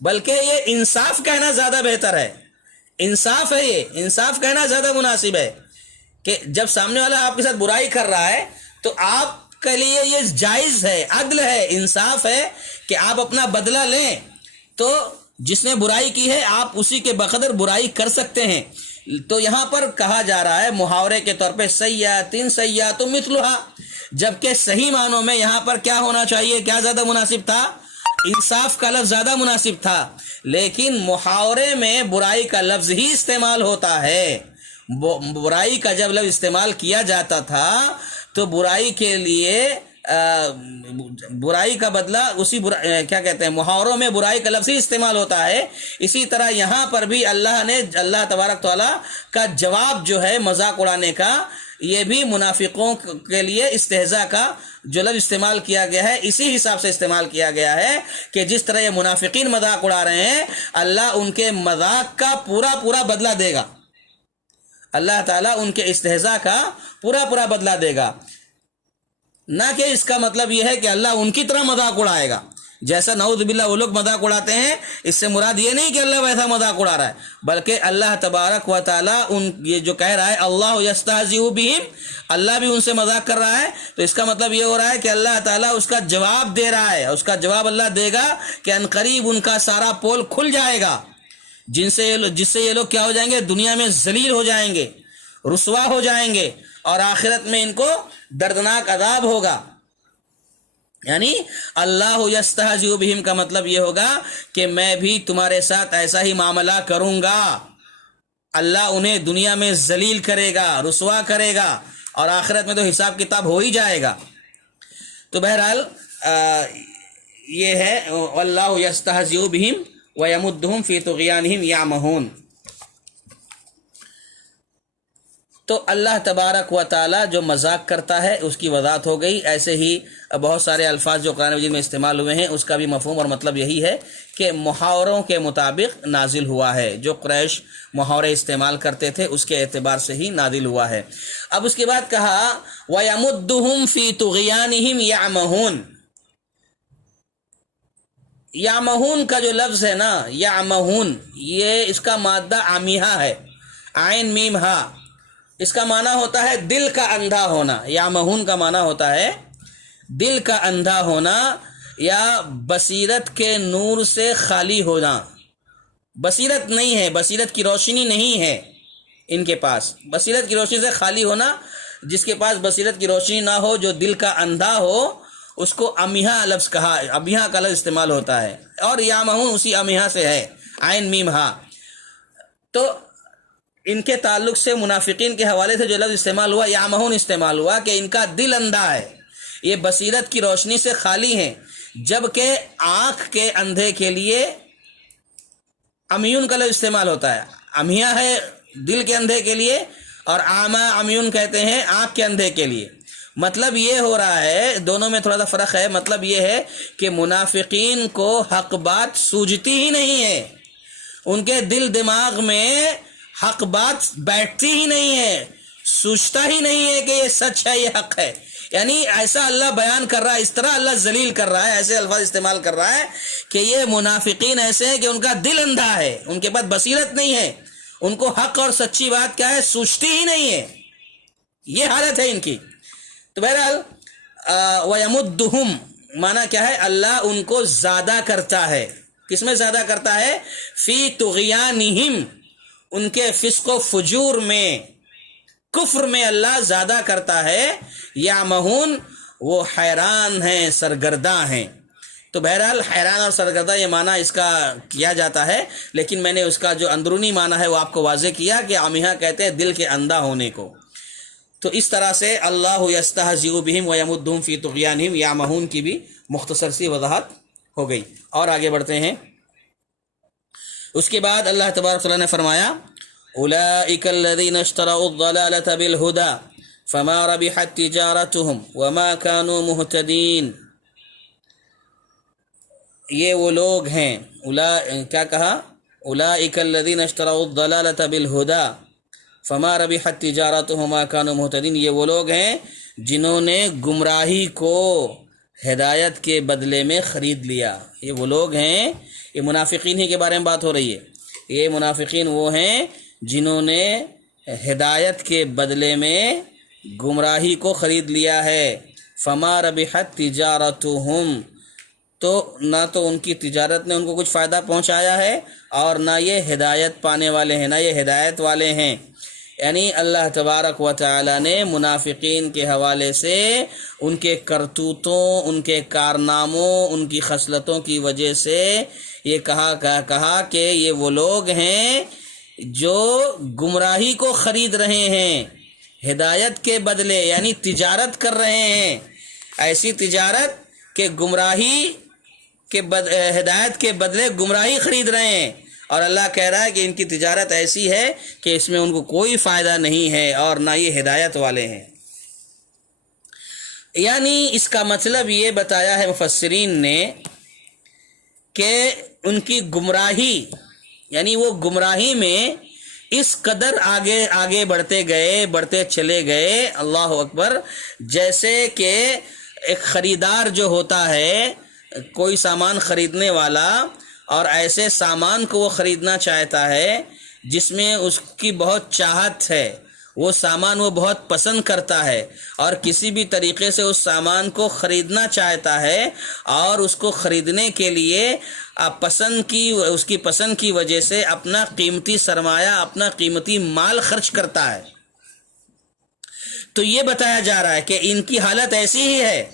بلکہ یہ انصاف کہنا زیادہ بہتر ہے. انصاف ہے، یہ انصاف کہنا زیادہ مناسب ہے کہ جب سامنے والا آپ کے ساتھ برائی کر رہا ہے تو آپ کے لیے یہ جائز ہے، عدل ہے، انصاف ہے کہ آپ اپنا بدلہ لیں. تو جس نے برائی کی ہے آپ اسی کے بقدر برائی کر سکتے ہیں. تو یہاں پر کہا جا رہا ہے محاورے کے طور پہ سیئۃ سیئۃ مثلھا، جبکہ صحیح معنوں میں یہاں پر کیا ہونا چاہیے، کیا زیادہ مناسب تھا؟ انصاف کا لفظ زیادہ مناسب تھا. لیکن محاورے میں برائی کا لفظ ہی استعمال ہوتا ہے. برائی کا جب لفظ استعمال کیا جاتا تھا تو برائی کے لیے برائی کا بدلہ اسی کیا کہتے ہیں، محاوروں میں برائی کا لفظ ہی استعمال ہوتا ہے. اسی طرح یہاں پر بھی اللہ تبارک تعالیٰ کا جواب جو ہے مذاق اڑانے کا، یہ بھی منافقوں کے لیے استہزاء کا جو لفظ استعمال کیا گیا ہے اسی حساب سے استعمال کیا گیا ہے کہ جس طرح یہ منافقین مذاق اڑا رہے ہیں اللہ ان کے مذاق کا پورا بدلہ دے گا. اللہ تعالیٰ ان کے استہزاء کا پورا بدلہ دے گا. نہ کہ اس کا مطلب یہ ہے کہ اللہ ان کی طرح مذاق اڑائے گا جیسا نعوذ باللہ وہ لوگ مذاق اڑاتے ہیں. اس سے مراد یہ نہیں کہ اللہ ویسا مذاق اڑا رہا ہے، بلکہ اللہ تبارک و تعالیٰ یہ جو کہہ رہا ہے اللہ یستہزئ بہم، اللہ بھی ان سے مذاق کر رہا ہے. تو اس کا مطلب یہ ہو رہا ہے کہ اللہ تعالیٰ اس کا جواب دے رہا ہے، اس کا جواب اللہ دے گا کہ ان قریب ان کا سارا پول کھل جائے گا، جس سے یہ لوگ کیا ہو جائیں گے، دنیا میں ذلیل ہو جائیں گے، رسوا ہو جائیں گے، اور آخرت میں ان کو دردناک عذاب ہوگا. یعنی اللہ یستہزئ بہم کا مطلب یہ ہوگا کہ میں بھی تمہارے ساتھ ایسا ہی معاملہ کروں گا. اللہ انہیں دنیا میں ذلیل کرے گا، رسوا کرے گا، اور آخرت میں تو حساب کتاب ہو ہی جائے گا۔ تو بہرحال یہ ہے واللہ یستہزئ بہم ویمدہم فی طغیانہم یعمہون۔ تو اللہ تبارک و تعالی جو مذاق کرتا ہے اس کی وضاحت ہو گئی۔ ایسے ہی بہت سارے الفاظ جو قرآن مجید میں استعمال ہوئے ہیں اس کا بھی مفہوم اور مطلب یہی ہے کہ محاوروں کے مطابق نازل ہوا ہے، جو قریش محاورے استعمال کرتے تھے اس کے اعتبار سے ہی نازل ہوا ہے۔ اب اس کے بعد کہا وَيَمُدُّهُمْ فِي طُغْيَانِهِمْ يَعْمَهُونَ۔ یعمہون کا جو لفظ ہے نا، یعمہون، یہ اس کا مادہ عامیہ ہے، عین میم ہا۔ اس کا معنی ہوتا ہے دل کا اندھا ہونا۔ یعمہون کا معنی ہوتا ہے دل کا اندھا ہونا یا بصیرت کے نور سے خالی ہونا۔ بصیرت نہیں ہے، بصیرت کی روشنی نہیں ہے ان کے پاس، بصیرت کی روشنی سے خالی ہونا۔ جس کے پاس بصیرت کی روشنی نہ ہو، جو دل کا اندھا ہو، اس کو امیہ لفظ کہا، امیہ کا لفظ استعمال ہوتا ہے، اور یعمہون اسی امیہ سے ہے، عین میم ہا۔ تو ان کے تعلق سے منافقین کے حوالے سے جو لفظ استعمال ہوا یعمہون استعمال ہوا کہ ان کا دل اندھا ہے، یہ بصیرت کی روشنی سے خالی ہیں، جبکہ آنکھ کے اندھے کے لیے امیون کا لفظ استعمال ہوتا ہے۔ امیہ ہے دل کے اندھے کے لیے، اور عامہ امیون کہتے ہیں آنکھ کے اندھے کے لیے۔ مطلب یہ ہو رہا ہے، دونوں میں تھوڑا سا فرق ہے۔ مطلب یہ ہے کہ منافقین کو حق بات سوجتی ہی نہیں ہے، ان کے دل دماغ میں حق بات بیٹھتی ہی نہیں ہے، سوچتا ہی نہیں ہے کہ یہ سچ ہے، یہ حق ہے۔ یعنی ایسا اللہ بیان کر رہا ہے، اس طرح اللہ ذلیل کر رہا ہے، ایسے الفاظ استعمال کر رہا ہے کہ یہ منافقین ایسے ہیں کہ ان کا دل اندھا ہے، ان کے پاس بصیرت نہیں ہے، ان کو حق اور سچی بات کیا ہے سوچتی ہی نہیں ہے، یہ حالت ہے ان کی۔ تو بہرحال وَيَمُدُّهُمْ معنی کیا ہے؟ اللہ ان کو زیادہ کرتا ہے۔ کس میں زیادہ کرتا ہے؟ فی طغیانہم، ان کے فسق و فجور میں، کفر میں اللہ زیادہ کرتا ہے۔ یعمہون، وہ حیران ہیں، سرگرداں ہیں۔ تو بہرحال حیران اور سرگرداں یہ معنی اس کا کیا جاتا ہے، لیکن میں نے اس کا جو اندرونی معنی ہے وہ آپ کو واضح کیا کہ عامیہ کہتے ہیں دل کے اندھا ہونے کو۔ تو اس طرح سے اللہ یستہزئ بہم ویمدہم فی طغیانہم یعمہون کی بھی مختصر سی وضاحت ہو گئی۔ اور آگے بڑھتے ہیں۔ اس کے بعد اللہ تبارک تعالیٰ نے فرمایا اولئک الذین اشتروا الضلالۃ بالہدی فما ربحت تجارتہم وما كانوا مہتدین۔ یہ وہ لوگ ہیں، کیا کہا؟ اولئک الذین اشتروا الضلالۃ بالہدی فما ربحت تجارتہم وما كانوا مہتدین۔ یہ وہ لوگ ہیں جنہوں نے گمراہی کو ہدایت کے بدلے میں خرید لیا۔ یہ وہ لوگ ہیں، یہ منافقین ہی کے بارے میں بات ہو رہی ہے۔ یہ منافقین وہ ہیں جنہوں نے ہدایت کے بدلے میں گمراہی کو خرید لیا ہے۔ فما ربحت تجارتہم، تو نہ تو ان کی تجارت نے ان کو کچھ فائدہ پہنچایا ہے، اور نہ یہ ہدایت پانے والے ہیں، نہ یہ ہدایت والے ہیں۔ یعنی اللہ تبارک و تعالی نے منافقین کے حوالے سے ان کے کرتوتوں، ان کے کارناموں، ان کی خصلتوں کی وجہ سے یہ کہا کہ یہ وہ لوگ ہیں جو گمراہی کو خرید رہے ہیں ہدایت کے بدلے، یعنی تجارت کر رہے ہیں، ایسی تجارت کہ گمراہی کے ہدایت کے بدلے گمراہی خرید رہے ہیں۔ اور اللہ کہہ رہا ہے کہ ان کی تجارت ایسی ہے کہ اس میں ان کو کوئی فائدہ نہیں ہے، اور نہ یہ ہدایت والے ہیں۔ یعنی اس کا مطلب یہ بتایا ہے مفسرین نے کہ ان کی گمراہی، یعنی وہ گمراہی میں اس قدر آگے بڑھتے چلے گئے، اللہ اکبر، جیسے کہ ایک خریدار جو ہوتا ہے، کوئی سامان خریدنے والا، اور ایسے سامان کو وہ خریدنا چاہتا ہے جس میں اس کی بہت چاہت ہے، وہ سامان وہ بہت پسند کرتا ہے، اور کسی بھی طریقے سے اس سامان کو خریدنا چاہتا ہے، اور اس کو خریدنے کے لیے اس کی پسند کی وجہ سے اپنا قیمتی سرمایہ، اپنا قیمتی مال خرچ کرتا ہے۔ تو یہ بتایا جا رہا ہے کہ ان کی حالت ایسی ہی ہے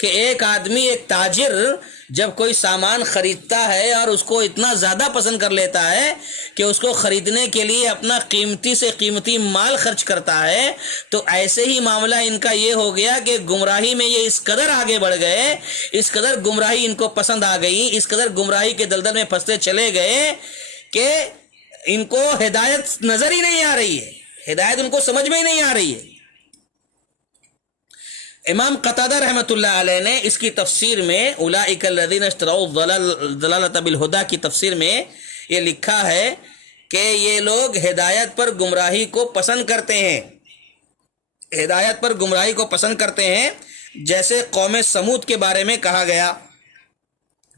کہ ایک آدمی، ایک تاجر جب کوئی سامان خریدتا ہے اور اس کو اتنا زیادہ پسند کر لیتا ہے کہ اس کو خریدنے کے لیے اپنا قیمتی سے قیمتی مال خرچ کرتا ہے، تو ایسے ہی معاملہ ان کا یہ ہو گیا کہ گمراہی میں یہ اس قدر آگے بڑھ گئے، اس قدر گمراہی ان کو پسند آ گئی، اس قدر گمراہی کے دلدل میں پھنستے چلے گئے کہ ان کو ہدایت نظر ہی نہیں آ رہی ہے، ہدایت ان کو سمجھ میں ہی نہیں آ رہی ہے۔ امام قتادہ رحمۃ اللہ علیہ نے اس کی تفسیر میں اولئک الذین اشتروا الضلالۃ بالہدی کی تفسیر میں یہ لکھا ہے کہ یہ لوگ ہدایت پر گمراہی کو پسند کرتے ہیں، ہدایت پر گمراہی کو پسند کرتے ہیں، جیسے قوم سمود کے بارے میں کہا گیا۔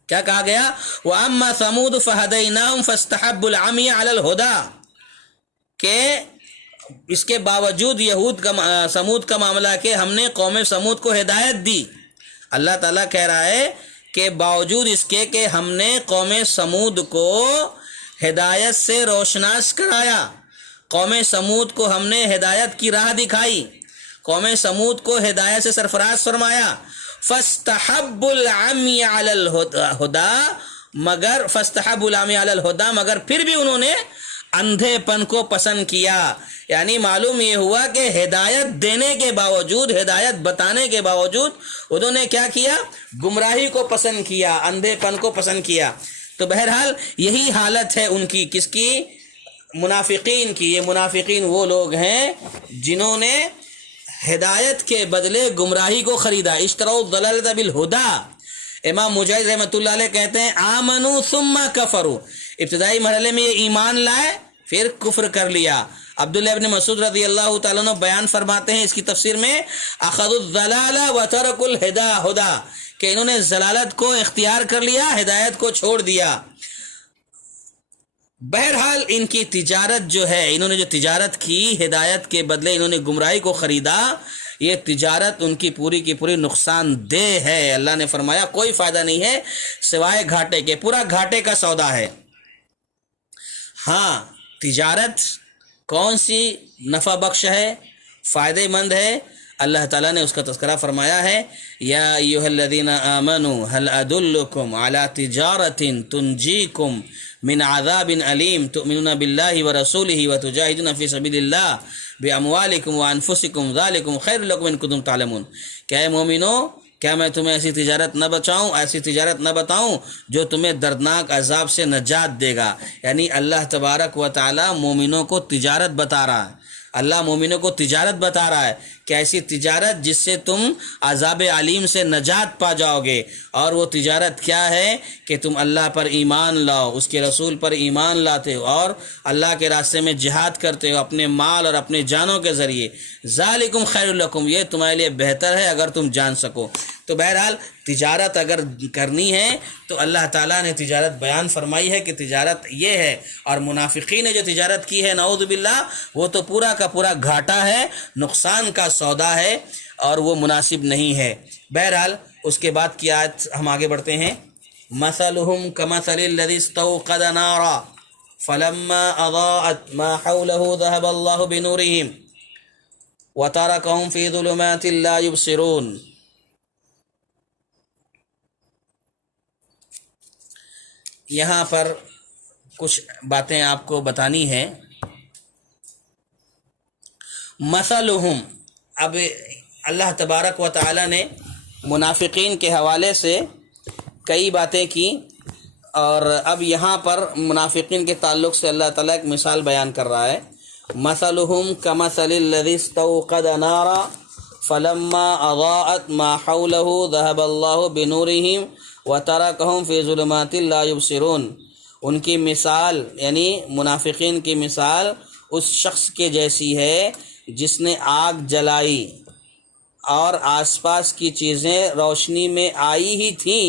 کیا کہا گیا؟ وَأَمَّا ثَمُودُ فَهَدَيْنَاهُمْ فَاسْتَحَبُّوا الْعَمْيَ عَلَى الْهُدَى، کہ اس کے باوجود سمود کا معاملہ کہ ہم نے قوم سمود کو ہدایت دی، اللہ تعالیٰ کہہ رہا ہے کہ باوجود اس کے کہ ہم نے قوم سمود کو ہدایت سے روشناس کرایا، قوم سمود کو ہم نے ہدایت کی راہ دکھائی، قوم سمود کو ہدایت سے سرفراز فرمایا، فَاسْتَحَبُّوا الْعَمْيَ عَلَى الْهُدَى، مگر پھر بھی انہوں نے اندھے پن کو پسند کیا۔ یعنی معلوم یہ ہوا کہ ہدایت دینے کے باوجود، ہدایت بتانے کے باوجود انہوں نے کیا کیا؟ گمراہی کو پسند کیا، اندھے پن کو پسند کیا۔ تو بہرحال یہی حالت ہے ان کی، کس کی؟ منافقین کی۔ یہ منافقین وہ لوگ ہیں جنہوں نے ہدایت کے بدلے گمراہی کو خریدا۔ اشتروا الضلالۃ بالہدی۔ امام مجاہد رحمۃ اللہ علیہ کہتے ہیں آمنوا ثم کفروا، ابتدائی مرحلے میں یہ ایمان لائے پھر کفر کر لیا۔ عبداللہ ابن مسعود رضی اللہ تعالیٰ عنہ بیان فرماتے ہیں اس کی تفسیر میں اخذوا الضلال وتركوا الہدی، کہ انہوں نے ضلالت کو اختیار کر لیا، ہدایت کو چھوڑ دیا۔ بہرحال ان کی تجارت جو ہے، انہوں نے جو تجارت کی ہدایت کے بدلے انہوں نے گمراہی کو خریدا، یہ تجارت ان کی پوری نقصان دہ ہے۔ اللہ نے فرمایا کوئی فائدہ نہیں ہے سوائے گھاٹے کے، پورا گھاٹے کا سودا ہے۔ ہاں، تجارت کون سی نفع بخش ہے، فائدہ مند ہے؟ اللہ تعالیٰ نے اس کا تذکرہ فرمایا ہے، یا ایھا الذین آمنوا هل ادلکم علی تجارۃ تنجیکم من عذاب علیم تؤمنون باللہ ورسولہ وتجاہدون فی سبیل اللہ باموالکم وانفسکم ذالکم خیر لکم ان کنتم تعلمون۔ کہ اے مومنو، کیا میں تمہیں ایسی تجارت نہ بتاؤں جو تمہیں دردناک عذاب سے نجات دے گا؟ یعنی اللہ تبارک و تعالی مومنوں کو تجارت بتا رہا ہے، اللہ مومنوں کو تجارت بتا رہا ہے کہ ایسی تجارت جس سے تم عذاب علیم سے نجات پا جاؤ گے۔ اور وہ تجارت کیا ہے کہ تم اللہ پر ایمان لاؤ، اس کے رسول پر ایمان لاتے ہو اور اللہ کے راستے میں جہاد کرتے ہو اپنے مال اور اپنے جانوں کے ذریعے۔ ذالکم خیر لکم، یہ تمہارے لیے بہتر ہے اگر تم جان سکو۔ تو بہرحال تجارت اگر کرنی ہے تو اللہ تعالیٰ نے تجارت بیان فرمائی ہے کہ تجارت یہ ہے، اور منافقین نے جو تجارت کی ہے نعوذ باللہ وہ تو پورا کا پورا گھاٹا ہے، نقصان کا سودا ہے، اور وہ مناسب نہیں ہے۔ بہرحال اس کے بعد کی آیت ہم آگے بڑھتے ہیں۔ مثلهم كمثل الذي استوقد نارا فلما اضاءت ما حوله ذهب الله بنورهم وتركهم في ظلمات لا يبصرون۔ یہاں پر کچھ باتیں آپ کو بتانی ہیں۔ مثلہم، اب اللہ تبارک و تعالی نے منافقین کے حوالے سے کئی باتیں کی، اور اب یہاں پر منافقین کے تعلق سے اللہ تعالیٰ ایک مثال بیان کر رہا ہے۔ مثلہم کمثل الذی استوقد نارا فلما اضاءت ما حولہ ذهب اللہ بنورہم وترکہم فی ظلمات لا یبصرون۔ ان کی مثال یعنی منافقین کی مثال اس شخص کے جیسی ہے جس نے آگ جلائی اور آس پاس کی چیزیں روشنی میں آئی ہی تھیں،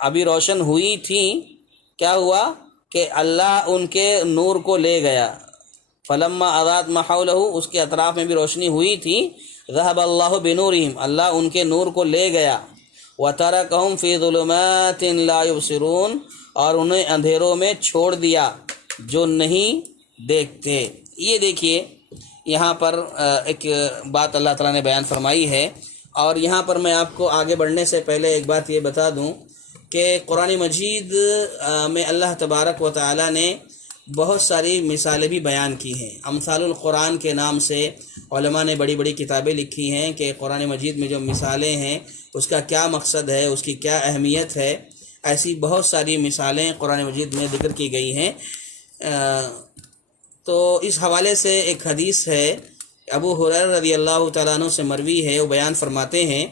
ابھی روشن ہوئی تھیں، کیا ہوا کہ اللہ ان کے نور کو لے گیا۔ فلما اضاءت ما حولہ، اس کے اطراف میں بھی روشنی ہوئی تھی، ذهب اللہ بنورہم، اللہ ان کے نور کو لے گیا، وترکہم فی ظلمات لا یبصرون، اور انہیں اندھیروں میں چھوڑ دیا جو نہیں دیکھتے۔ یہ دیکھیے یہاں پر ایک بات اللہ تعالیٰ نے بیان فرمائی ہے، اور یہاں پر میں آپ کو آگے بڑھنے سے پہلے ایک بات یہ بتا دوں کہ قرآن مجید میں اللہ تبارک و تعالی نے بہت ساری مثالیں بھی بیان کی ہیں۔ امثال القرآن کے نام سے علماء نے بڑی بڑی کتابیں لکھی ہیں کہ قرآن مجید میں جو مثالیں ہیں اس کا کیا مقصد ہے، اس کی کیا اہمیت ہے۔ ایسی بہت ساری مثالیں قرآن مجید میں ذکر کی گئی ہیں۔ تو اس حوالے سے ایک حدیث ہے، ابو ہریرہ رضی اللہ تعالیٰ عنہ سے مروی ہے، وہ بیان فرماتے ہیں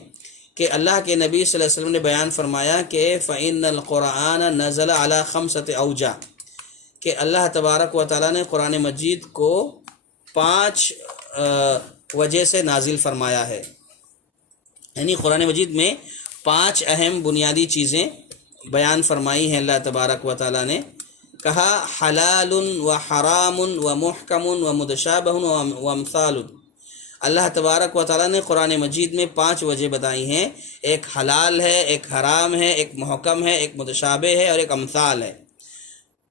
کہ اللہ کے نبی صلی اللہ علیہ وسلم نے بیان فرمایا کہ فَإِنَّ الْقُرْآنَ نَزَلَ عَلَى 5 أَوْجُهٍ، کہ اللہ تبارک و تعالیٰ نے قرآن مجید کو 5 وجہ سے نازل فرمایا ہے۔ یعنی قرآن مجید میں 5 اہم بنیادی چیزیں بیان فرمائی ہیں اللہ تبارک و تعالیٰ نے۔ کہا حلال و حرام و محکم و متشابہ و امثال۔ اللہ تبارک و تعالیٰ نے قرآن مجید میں 5 وجہ بتائی ہیں، ایک حلال ہے، ایک حرام ہے، ایک محکم ہے، ایک متشابہ ہے اور ایک امثال ہے۔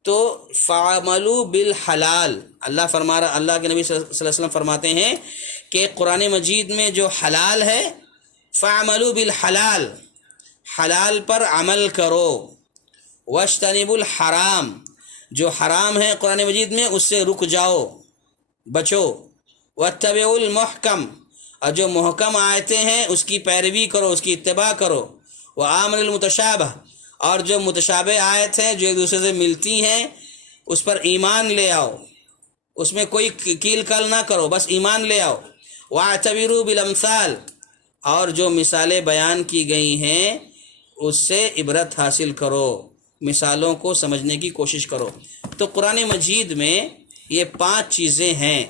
تو فَعَمَلُوا بِالْحَلال، اللہ کے نبی صلی اللہ علیہ وسلم فرماتے ہیں کہ قرآن مجید میں جو حلال ہے فَعَمَلُوا بِالْحَلال، حلال پر عمل کرو، وَاجْتَنِبُوا الْحَرام، جو حرام ہے قرآن مجید میں اس سے رک جاؤ، بچو، وَاتَّبِعُوا الْمُحْكَمَ، اور جو محکم آیتیں ہیں اس کی پیروی کرو، اس کی اتباع کرو، وَآمِنُوا الْمُتَشَابِهَ، اور جو متشابہ آیت ہیں جو ایک دوسرے سے ملتی ہیں اس پر ایمان لے آؤ، اس میں کوئی کیل کل نہ کرو، بس ایمان لے آؤ، وَاعْتَبِرُوا بِالْأَمْثَالِ، اور جو مثالیں بیان کی گئی ہیں اس سے عبرت حاصل کرو، مثالوں کو سمجھنے کی کوشش کرو۔ تو قرآن مجید میں یہ 5 چیزیں ہیں۔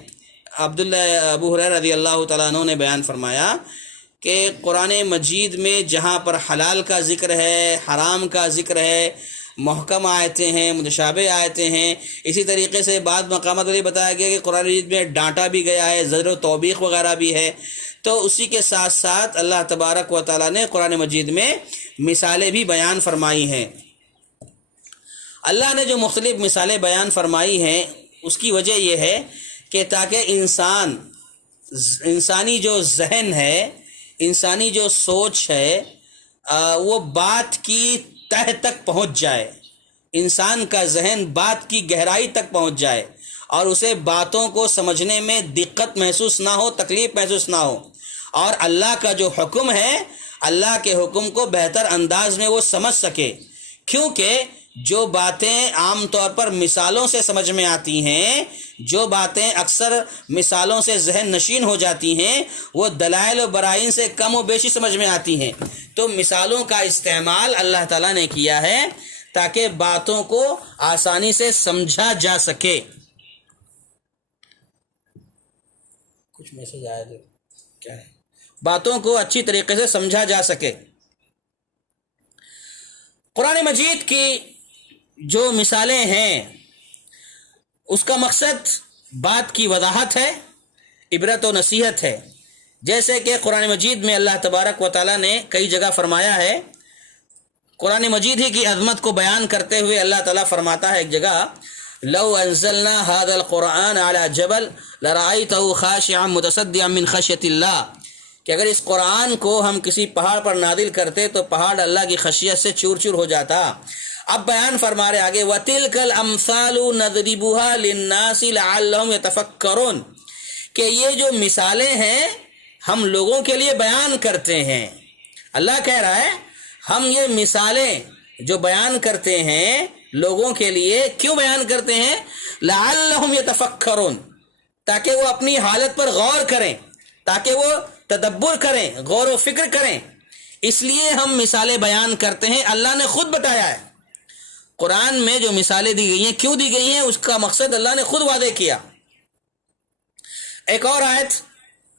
ابو ہریرہ رضی اللہ تعالیٰ عنہ نے بیان فرمایا کہ قرآن مجید میں جہاں پر حلال کا ذکر ہے، حرام کا ذکر ہے، محکم آیتیں ہیں، متشابہ آیتیں ہیں، اسی طریقے سے بعض مقامات پر یہ بتایا گیا کہ قرآن مجید میں ڈانٹا بھی گیا ہے، زجر و توبیخ وغیرہ بھی ہے۔ تو اسی کے ساتھ ساتھ اللہ تبارک و تعالیٰ نے قرآن مجید میں مثالیں بھی بیان فرمائی ہیں۔ اللہ نے جو مختلف مثالیں بیان فرمائی ہیں اس کی وجہ یہ ہے کہ تاکہ انسانی جو ذہن ہے، انسانی جو سوچ ہے، وہ بات کی تہ تک پہنچ جائے، انسان کا ذہن بات کی گہرائی تک پہنچ جائے اور اسے باتوں کو سمجھنے میں دقت محسوس نہ ہو، تکلیف محسوس نہ ہو، اور اللہ کا جو حکم ہے اللہ کے حکم کو بہتر انداز میں وہ سمجھ سکے۔ کیونکہ جو باتیں عام طور پر مثالوں سے سمجھ میں آتی ہیں، جو باتیں اکثر مثالوں سے ذہن نشین ہو جاتی ہیں، وہ دلائل و برائن سے کم و بیشی سمجھ میں آتی ہیں۔ تو مثالوں کا استعمال اللہ تعالیٰ نے کیا ہے تاکہ باتوں کو آسانی سے سمجھا جا سکے۔ کچھ میسج آیا تھا، کیا ہے؟ باتوں کو اچھی طریقے سے سمجھا جا سکے۔ قرآن مجید کی جو مثالیں ہیں اس کا مقصد بات کی وضاحت ہے، عبرت و نصیحت ہے۔ جیسے کہ قرآن مجید میں اللہ تبارک و تعالیٰ نے کئی جگہ فرمایا ہے، قرآن مجید ہی کی عظمت کو بیان کرتے ہوئے اللہ تعالیٰ فرماتا ہے ایک جگہ، لو انزلنا هذا القرآن على جبل لرأيته خاشعا متصدعا من خشية اللہ، کہ اگر اس قرآن کو ہم کسی پہاڑ پر نازل کرتے تو پہاڑ اللہ کی خشیت سے چور چور ہو جاتا۔ اب بیان فرما رہے آگے، وَتِلْكَ الْأَمْثَالُ نَضْرِبُهَا لِلنَّاسِ لَعَلَّهُمْ يَتَفَكَّرُونَ، کہ یہ جو مثالیں ہیں ہم لوگوں کے لیے بیان کرتے ہیں۔ اللہ کہہ رہا ہے ہم یہ مثالیں جو بیان کرتے ہیں لوگوں کے لیے کیوں بیان کرتے ہیں؟ لَعَلَّهُمْ يَتَفَكَّرُونَ، تاکہ وہ اپنی حالت پر غور کریں، تاکہ وہ تدبر کریں، غور و فکر کریں، اس لیے ہم مثالیں بیان کرتے ہیں۔ اللہ نے خود بتایا ہے قرآن میں جو مثالیں دی گئی ہیں کیوں دی گئی ہیں، اس کا مقصد اللہ نے خود واضح کیا۔ ایک اور آیت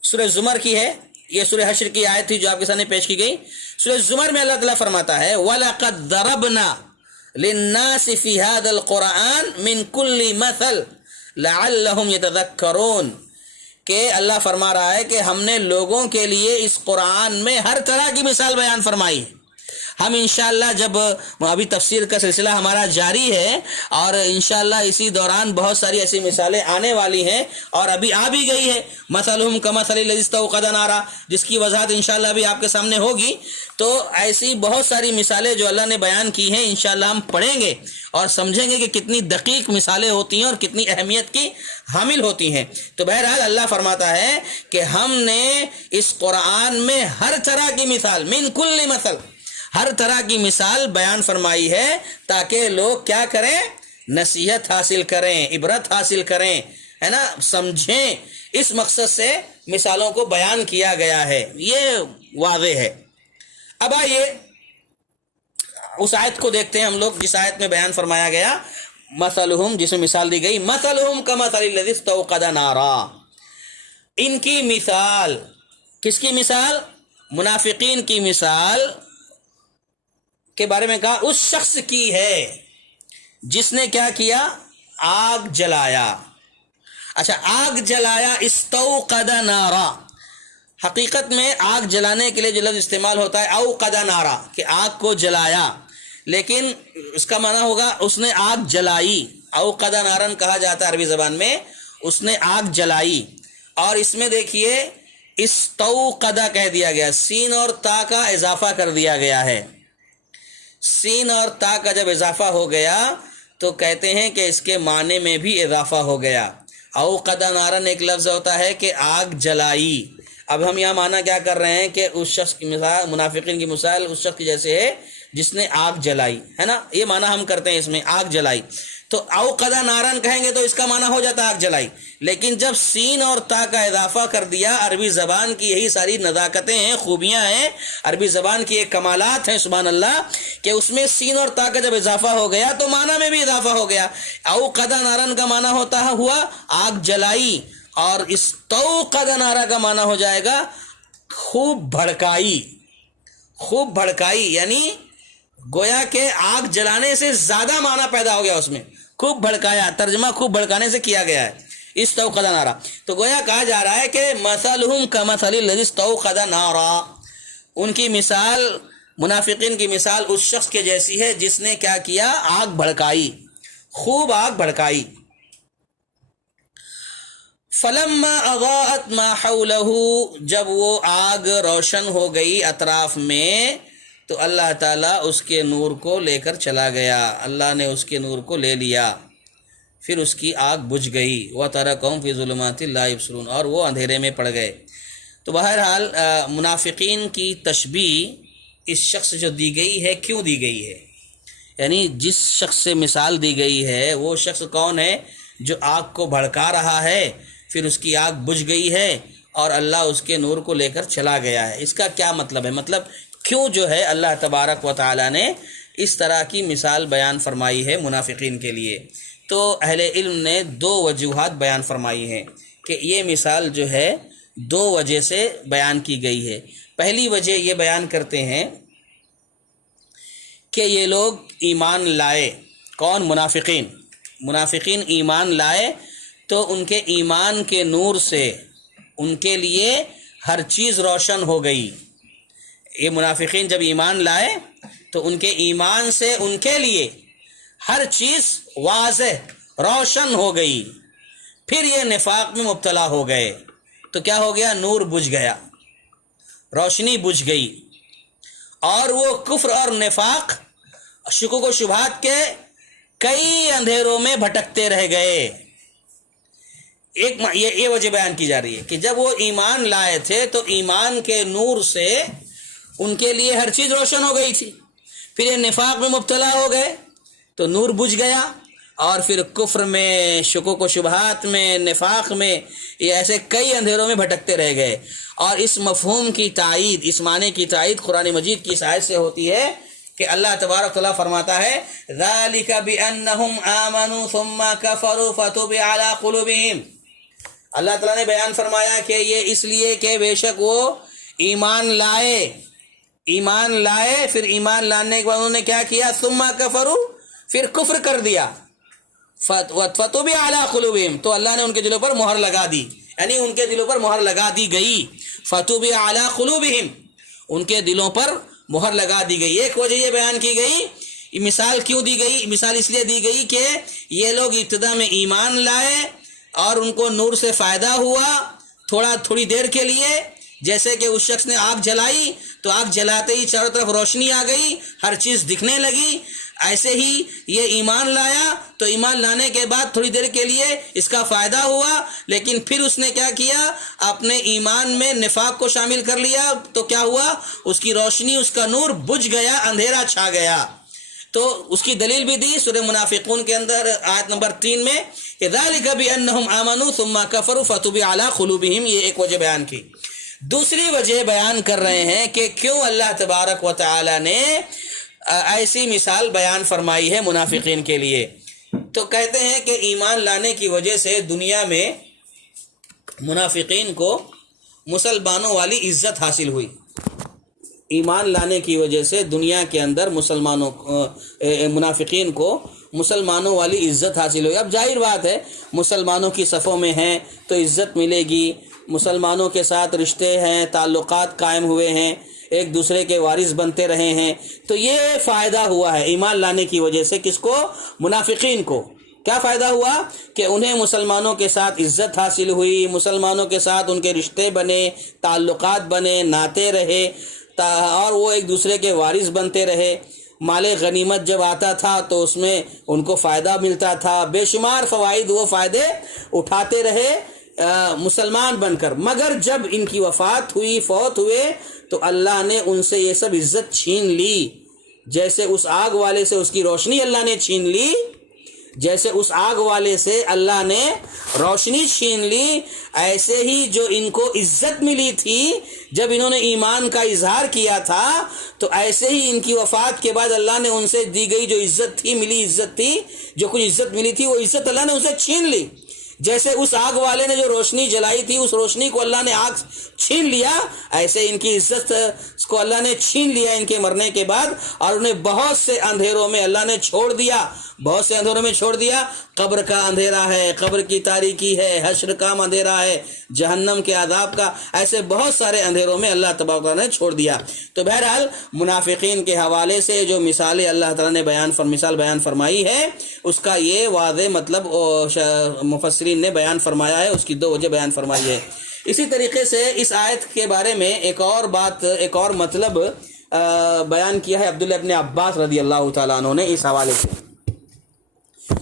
سورہ زمر کی ہے، یہ سورہ حشر کی آیت تھی جو آپ کے سامنے پیش کی گئی۔ سورہ زمر میں اللہ تعالیٰ فرماتا ہے وَلَقَدْ ضَرَبْنَا لِلنَّاسِ فِي هَذَا الْقُرْآنِ مِنْ كُلِّ مَثَلٍ لَعَلَّهُمْ يَتَذَكَّرُونَ، کہ اللہ فرما رہا ہے کہ ہم نے لوگوں کے لیے اس قرآن میں ہر طرح کی مثال بیان فرمائی ہے، ہم انشاءاللہ جب ابھی تفسیر کا سلسلہ ہمارا جاری ہے اور انشاءاللہ اسی دوران بہت ساری ایسی مثالیں آنے والی ہیں اور ابھی آ بھی گئی ہے، مثلہم کمثل الذی استوقد نارا، جس کی وضاحت انشاءاللہ ابھی آپ کے سامنے ہوگی. تو ایسی بہت ساری مثالیں جو اللہ نے بیان کی ہیں انشاءاللہ ہم پڑھیں گے اور سمجھیں گے کہ کتنی دقیق مثالیں ہوتی ہیں اور کتنی اہمیت کی حامل ہوتی ہیں. تو بہرحال اللہ فرماتا ہے کہ ہم نے اس قرآن میں ہر طرح کی مثال، من کل مثل، ہر طرح کی مثال بیان فرمائی ہے تاکہ لوگ کیا کریں؟ نصیحت حاصل کریں، عبرت حاصل کریں، ہے نا، سمجھیں. اس مقصد سے مثالوں کو بیان کیا گیا ہے، یہ واضح ہے. اب آئیے اس آیت کو دیکھتے ہیں ہم لوگ جس آیت میں بیان فرمایا گیا مثلہم، جس میں مثال دی گئی مثلہم کمثل الذی استوقد نارا. ان کی مثال، کس کی مثال؟ منافقین کی مثال کے بارے میں کہا اس شخص کی ہے جس نے کیا کیا؟ آگ جلایا. اچھا، آگ جلایا، استوقد نارا. حقیقت میں آگ جلانے کے لیے جو لفظ استعمال ہوتا ہے اوقد نارا، کہ آگ کو جلایا، لیکن اس کا معنی ہوگا اس نے آگ جلائی. اوقد نارن کہا جاتا ہے عربی زبان میں، اس نے آگ جلائی. اور اس میں دیکھیے استوقد کہہ دیا گیا، سین اور تا کا اضافہ کر دیا گیا ہے. سین اور تا کا جب اضافہ ہو گیا تو کہتے ہیں کہ اس کے معنی میں بھی اضافہ ہو گیا. اوقد نارن ایک لفظ ہوتا ہے کہ آگ جلائی. اب ہم یہاں معنی کیا کر رہے ہیں کہ اس شخص کی مثال، منافقین کی مثال اس شخص کی جیسے ہے جس نے آگ جلائی، ہے نا، یہ معنی ہم کرتے ہیں اس میں، آگ جلائی. تو اوقد نارن کہیں گے تو اس کا معنی ہو جاتا آگ جلائی. لیکن جب سین اور تا کا اضافہ کر دیا، عربی زبان کی یہی ساری نزاکتیں ہیں، خوبیاں ہیں، عربی زبان کی ایک کمالات ہیں سبحان اللہ، کہ اس میں سین اور تا کا جب اضافہ ہو گیا تو معنی میں بھی اضافہ ہو گیا. اوقد نارن کا معنی ہوتا ہوا آگ جلائی، اور استوقد نارا کا معنی ہو جائے گا خوب بھڑکائی. خوب بھڑکائی یعنی گویا کہ آگ جلانے سے زیادہ معنی پیدا ہو گیا اس میں، خوب بھڑکایا. ترجمہ خوب بھڑکانے سے کیا گیا ہے، استوقد نارا. تو گویا کہا جا رہا ہے کہ مثلہم کمثل الذی استوقد نارا، ان کی مثال، منافقین کی مثال اس شخص کے جیسی ہے جس نے کیا کیا؟ آگ بھڑکائی، خوب آگ بھڑکائی. فلما اضاءت ما حولہ، جب وہ آگ روشن ہو گئی اطراف میں تو اللہ تعالیٰ اس کے نور کو لے کر چلا گیا، اللہ نے اس کے نور کو لے لیا، پھر اس کی آگ بجھ گئی. وَتَرَكَهُمْ فِي ظُلُمَاتٍ لَا يُبْصِرُونَ، اور وہ اندھیرے میں پڑ گئے. تو بہرحال منافقین کی تشبیہ اس شخص جو دی گئی ہے کیوں دی گئی ہے؟ یعنی جس شخص سے مثال دی گئی ہے وہ شخص کون ہے؟ جو آگ کو بھڑکا رہا ہے، پھر اس کی آگ بجھ گئی ہے اور اللہ اس کے نور کو لے کر چلا گیا ہے. اس کا کیا مطلب ہے؟ مطلب کیوں جو ہے اللہ تبارک و تعالی نے اس طرح کی مثال بیان فرمائی ہے منافقین کے لیے؟ تو اہل علم نے دو وجوہات بیان فرمائی ہیں کہ یہ مثال جو ہے دو وجہ سے بیان کی گئی ہے. پہلی وجہ یہ بیان کرتے ہیں کہ یہ لوگ ایمان لائے. کون؟ منافقین. منافقین ایمان لائے تو ان کے ایمان کے نور سے ان کے لیے ہر چیز روشن ہو گئی. یہ منافقین جب ایمان لائے تو ان کے ایمان سے ان کے لیے ہر چیز واضح روشن ہو گئی. پھر یہ نفاق میں مبتلا ہو گئے تو کیا ہو گیا؟ نور بجھ گیا، روشنی بجھ گئی، اور وہ کفر اور نفاق، شکوک و شبہات کے کئی اندھیروں میں بھٹکتے رہ گئے. یہ وجہ بیان کی جا رہی ہے کہ جب وہ ایمان لائے تھے تو ایمان کے نور سے ان کے لیے ہر چیز روشن ہو گئی تھی. پھر یہ نفاق میں مبتلا ہو گئے تو نور بجھ گیا، اور پھر کفر میں، شکوک و شبہات میں، نفاق میں، یہ ایسے کئی اندھیروں میں بھٹکتے رہ گئے. اور اس مفہوم کی تائید، اس معنی کی تائید قرآن مجید کی اس آیت سے ہوتی ہے کہ اللہ تبارک تعالیٰ فرماتا ہے ذَلِكَ بِأَنَّهُمْ آمَنُوا ثُمَّ كَفَرُوا فَطُبِعَ عَلَىٰ قُلُوبِهِمْ. اللہ تعالیٰ نے بیان فرمایا کہ یہ اس لیے کہ بے شک وہ ایمان لائے، پھر ایمان لانے کے بعد انہوں نے کیا کیا؟ ثُمَّ كَفَرُوا، پھر کفر کر دیا. فَطُبِعَ عَلَىٰ قُلُوبِهِمْ، تو اللہ نے ان کے دلوں پر مہر لگا دی، یعنی ان کے دلوں پر مہر لگا دی گئی. فَطُبِعَ عَلَىٰ قُلُوبِهِمْ، ان کے دلوں پر مہر لگا دی گئی۔ ایک وجہ یہ بیان کی گئی، مثال کیوں دی گئی؟ مثال اس لیے دی گئی کہ یہ لوگ ابتدا میں ایمان لائے اور ان کو نور سے فائدہ ہوا تھوڑی دیر کے لیے، جیسے کہ اس شخص نے آگ جلائی تو آگ جلاتے ہی چاروں طرف روشنی آ گئی، ہر چیز دکھنے لگی، ایسے ہی یہ ایمان لایا تو ایمان لانے کے بعد تھوڑی دیر کے لیے اس کا فائدہ ہوا، لیکن پھر اس نے کیا کیا، اپنے ایمان میں نفاق کو شامل کر لیا، تو کیا ہوا، اس کی روشنی، اس کا نور بجھ گیا، اندھیرا چھا گیا۔ تو اس کی دلیل بھی دی سورہ منافقون کے اندر آیت نمبر 3 میں، ذَلِكَ بِأَنَّهُمْ آمَنُوا ثُمَّ كَفَرُوا فَطُبِعَ عَلَىٰ قُلُوبِهِمْ، یہ ایک وجہ بیان کی۔ دوسری وجہ بیان کر رہے ہیں کہ کیوں اللہ تبارک و تعالی نے ایسی مثال بیان فرمائی ہے منافقین کے لیے۔ تو کہتے ہیں کہ ایمان لانے کی وجہ سے دنیا میں منافقین کو مسلمانوں والی عزت حاصل ہوئی۔ ایمان لانے کی وجہ سے دنیا کے اندر منافقین کو مسلمانوں والی عزت حاصل ہوئی۔ اب ظاہر بات ہے مسلمانوں کی صفوں میں ہیں تو عزت ملے گی، مسلمانوں کے ساتھ رشتے ہیں، تعلقات قائم ہوئے ہیں، ایک دوسرے کے وارث بنتے رہے ہیں، تو یہ فائدہ ہوا ہے ایمان لانے کی وجہ سے۔ کس کو؟ منافقین کو۔ کیا فائدہ ہوا کہ انہیں مسلمانوں کے ساتھ عزت حاصل ہوئی، مسلمانوں کے ساتھ ان کے رشتے بنے، تعلقات بنے، ناطے رہے، اور وہ ایک دوسرے کے وارث بنتے رہے۔ مال غنیمت جب آتا تھا تو اس میں ان کو فائدہ ملتا تھا، بے شمار فوائد وہ فائدے اٹھاتے رہے مسلمان بن کر۔ مگر جب ان کی وفات ہوئی، فوت ہوئے، تو اللہ نے ان سے یہ سب عزت چھین لی، جیسے اس آگ والے سے اس کی روشنی اللہ نے چھین لی، جیسے اس آگ والے سے اللہ نے روشنی چھین لی، ایسے ہی جو ان کو عزت ملی تھی جب انہوں نے ایمان کا اظہار کیا تھا، تو ایسے ہی ان کی وفات کے بعد اللہ نے ان سے دی گئی جو عزت تھی، عزت تھی، جو کچھ عزت ملی تھی، وہ عزت اللہ نے ان سے چھین لی۔ جیسے اس آگ والے نے جو روشنی جلائی تھی، اس روشنی کو اللہ نے آگ چھین لیا، ایسے ان کی عزت کو اللہ نے چھین لیا ان کے مرنے کے بعد، اور انہیں بہت سے اندھیروں میں اللہ نے چھوڑ دیا، بہت سے اندھیروں میں چھوڑ دیا۔ قبر کا اندھیرا ہے، قبر کی تاریکی ہے، حشر کا اندھیرا ہے، جہنم کے عذاب کا، ایسے بہت سارے اندھیروں میں اللہ تبارک و تعالیٰ نے چھوڑ دیا۔ تو بہرحال منافقین کے حوالے سے جو مثالیں اللہ تعالیٰ نے مثال بیان فرمائی ہے، اس کا یہ واضح مطلب مفسرین نے بیان فرمایا ہے، اس کی 2 وجہ بیان فرمائی ہے۔ اسی طریقے سے اس آیت کے بارے میں ایک اور مطلب بیان کیا ہے عبداللہ ابن عباس رضی اللہ تعالیٰ عنہ نے اس حوالے سے۔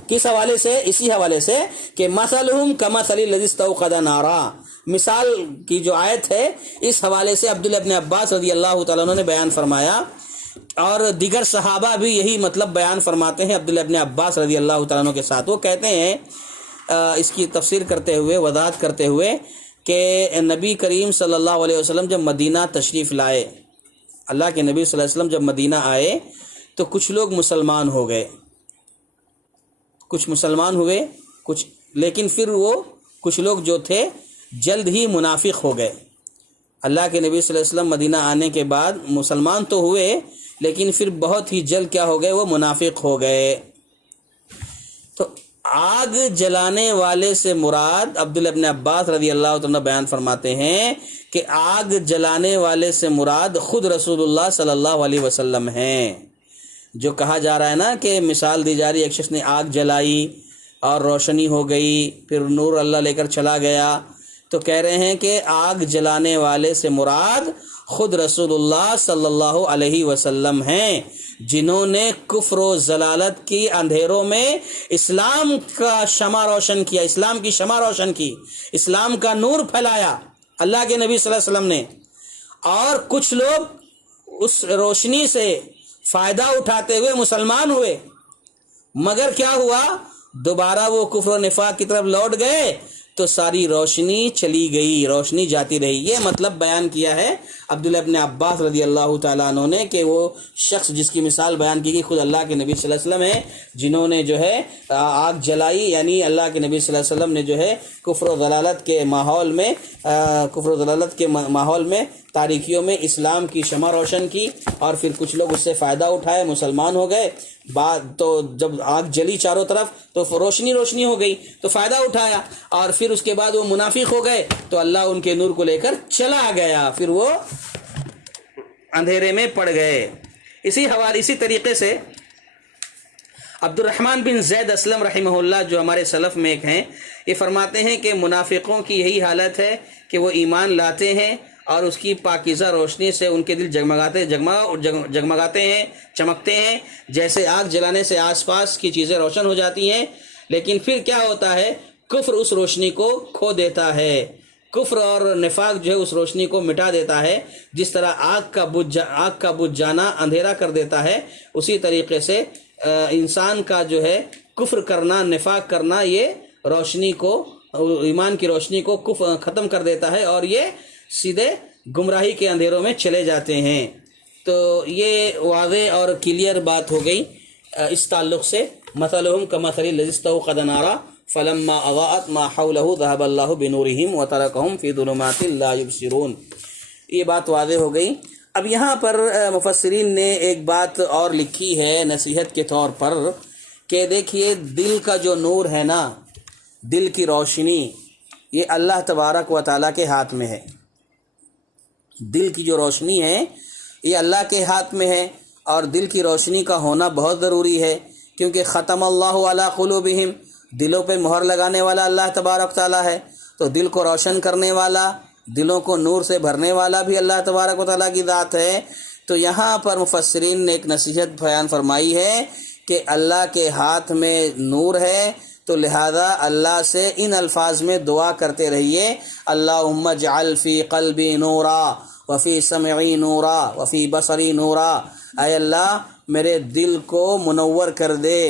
کس حوالے سے؟ اسی حوالے سے کہ مثلہم کمثل الذی استوقد نارا، مثال کی جو آیت ہے اس حوالے سے عبداللہ ابن عباس رضی اللہ تعالیٰ عنہ نے بیان فرمایا، اور دیگر صحابہ بھی یہی مطلب بیان فرماتے ہیں عبداللہ ابن عباس رضی اللہ تعالیٰ عنہ کے ساتھ۔ وہ کہتے ہیں اس کی تفسیر کرتے ہوئے، وضاحت کرتے ہوئے، کہ نبی کریم صلی اللہ علیہ وسلم جب مدینہ تشریف لائے، اللہ کے نبی صلی اللہ علیہ وسلم جب مدینہ آئے تو کچھ لوگ مسلمان ہو گئے، کچھ مسلمان ہوئے، لیکن پھر وہ کچھ لوگ جو تھے جلد ہی منافق ہو گئے۔ اللہ کے نبی صلی اللہ علیہ وسلم مدینہ آنے کے بعد مسلمان تو ہوئے، لیکن پھر بہت ہی جلد کیا ہو گئے، وہ منافق ہو گئے۔ تو آگ جلانے والے سے مراد عبداللہ ابن عباس رضی اللہ عنہ بیان فرماتے ہیں کہ آگ جلانے والے سے مراد خود رسول اللہ صلی اللہ علیہ وسلم ہیں۔ جو کہا جا رہا ہے نا کہ مثال دی جا رہی ہے، ایک شخص نے آگ جلائی اور روشنی ہو گئی، پھر نور اللہ لے کر چلا گیا، تو کہہ رہے ہیں کہ آگ جلانے والے سے مراد خود رسول اللہ صلی اللہ علیہ وسلم ہیں، جنہوں نے کفر و ضلالت کی اندھیروں میں اسلام کا شمع روشن کیا، اسلام کی شمع روشن کی، اسلام کا نور پھیلایا اللہ کے نبی صلی اللہ علیہ وسلم نے، اور کچھ لوگ اس روشنی سے فائدہ اٹھاتے ہوئے مسلمان ہوئے، مگر کیا ہوا، دوبارہ وہ کفر و نفاق کی طرف لوٹ گئے تو ساری روشنی چلی گئی، روشنی جاتی رہی۔ یہ مطلب بیان کیا ہے عبداللہ ابن عباس رضی اللہ تعالیٰ عنہ نے کہ وہ شخص جس کی مثال بیان کی گئی خود اللہ کے نبی صلی اللہ علیہ وسلم ہے، جنہوں نے جو ہے آگ جلائی، یعنی اللہ کے نبی صلی اللہ علیہ وسلم نے جو ہے کفر و ضلالت کے ماحول میں تاریکیوں میں اسلام کی شمع روشن کی، اور پھر کچھ لوگ اس سے فائدہ اٹھائے، مسلمان ہو گئے۔ بعد تو جب آگ جلی چاروں طرف تو روشنی ہو گئی تو فائدہ اٹھایا، اور پھر اس کے بعد وہ منافق ہو گئے تو اللہ ان کے نور کو لے کر چلا گیا، پھر وہ اندھیرے میں پڑ گئے۔ اسی طریقے سے عبد الرحمن بن زید اسلم رحمہ اللہ جو ہمارے سلف میں ایک ہیں، یہ فرماتے ہیں کہ منافقوں کی یہی حالت ہے کہ وہ ایمان لاتے ہیں اور اس کی پاکیزہ روشنی سے ان کے دل جگمگاتے ہیں، چمکتے ہیں، جیسے آگ جلانے سے آس پاس کی چیزیں روشن ہو جاتی ہیں، لیکن پھر کیا ہوتا ہے، کفر اس روشنی کو کھو دیتا ہے، کفر اور نفاق جو ہے اس روشنی کو مٹا دیتا ہے۔ جس طرح آگ کا بجھ جانا اندھیرا کر دیتا ہے، اسی طریقے سے انسان کا جو ہے کفر کرنا، نفاق کرنا، یہ روشنی کو، ایمان کی روشنی کو ختم کر دیتا ہے اور یہ سیدھے گمراہی کے اندھیروں میں چلے جاتے ہیں۔ تو یہ واضح اور کلیئر بات ہو گئی اس تعلق سے۔ مثلهم كمثل الذي استوقد نارا فلما اضاءت ما حوله ذهب الله بنورهم وتركهم في ظلمات لا يبصرون، یہ بات واضح ہو گئی۔ اب یہاں پر مفسرین نے ایک بات اور لکھی ہے نصیحت کے طور پر کہ دیکھیے دل کا جو نور ہے نا، دل کی روشنی، یہ اللہ تبارک و تعالیٰ کے ہاتھ میں ہے۔ دل کی جو روشنی ہے یہ اللہ کے ہاتھ میں ہے، اور دل کی روشنی کا ہونا بہت ضروری ہے، کیونکہ ختم اللہ علی قلوبہم، دلوں پہ مہر لگانے والا اللہ تبارک تعالیٰ ہے، تو دل کو روشن کرنے والا، دلوں کو نور سے بھرنے والا بھی اللہ تبارک و تعالیٰ کی ذات ہے۔ تو یہاں پر مفسرین نے ایک نصیحت بیان فرمائی ہے کہ اللہ کے ہاتھ میں نور ہے، تو لہذا اللہ سے ان الفاظ میں دعا کرتے رہیے، اللہم اجعل فی قلبی نورا وفی سمعی نورا وفی بصری نورا، اے اللہ میرے دل کو منور کر دے،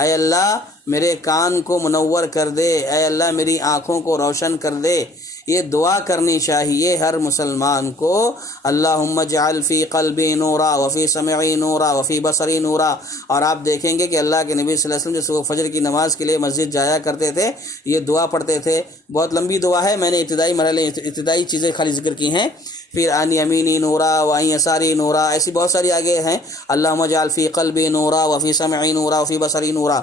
اے اللہ میرے کان کو منور کر دے، اے اللہ میری آنکھوں کو روشن کر دے۔ یہ دعا کرنی چاہیے ہر مسلمان کو، اللہم اجعل فی قلبی نورا وفی سمعی نورا وفی بصری نورا۔ اور آپ دیکھیں گے کہ اللہ کے نبی صلی اللہ علیہ وسلم جب وہ فجر کی نماز کے لیے مسجد جایا کرتے تھے، یہ دعا پڑھتے تھے۔ بہت لمبی دعا ہے، میں نے ابتدائی چیزیں خالی ذکر کی ہیں، پھر عن یمینی نورا وعن یساری نورا، ایسی بہت ساری آگے ہیں، اللہم اجعل فی قلبی نورا وفی سمعی نورا وفی بصری نورا۔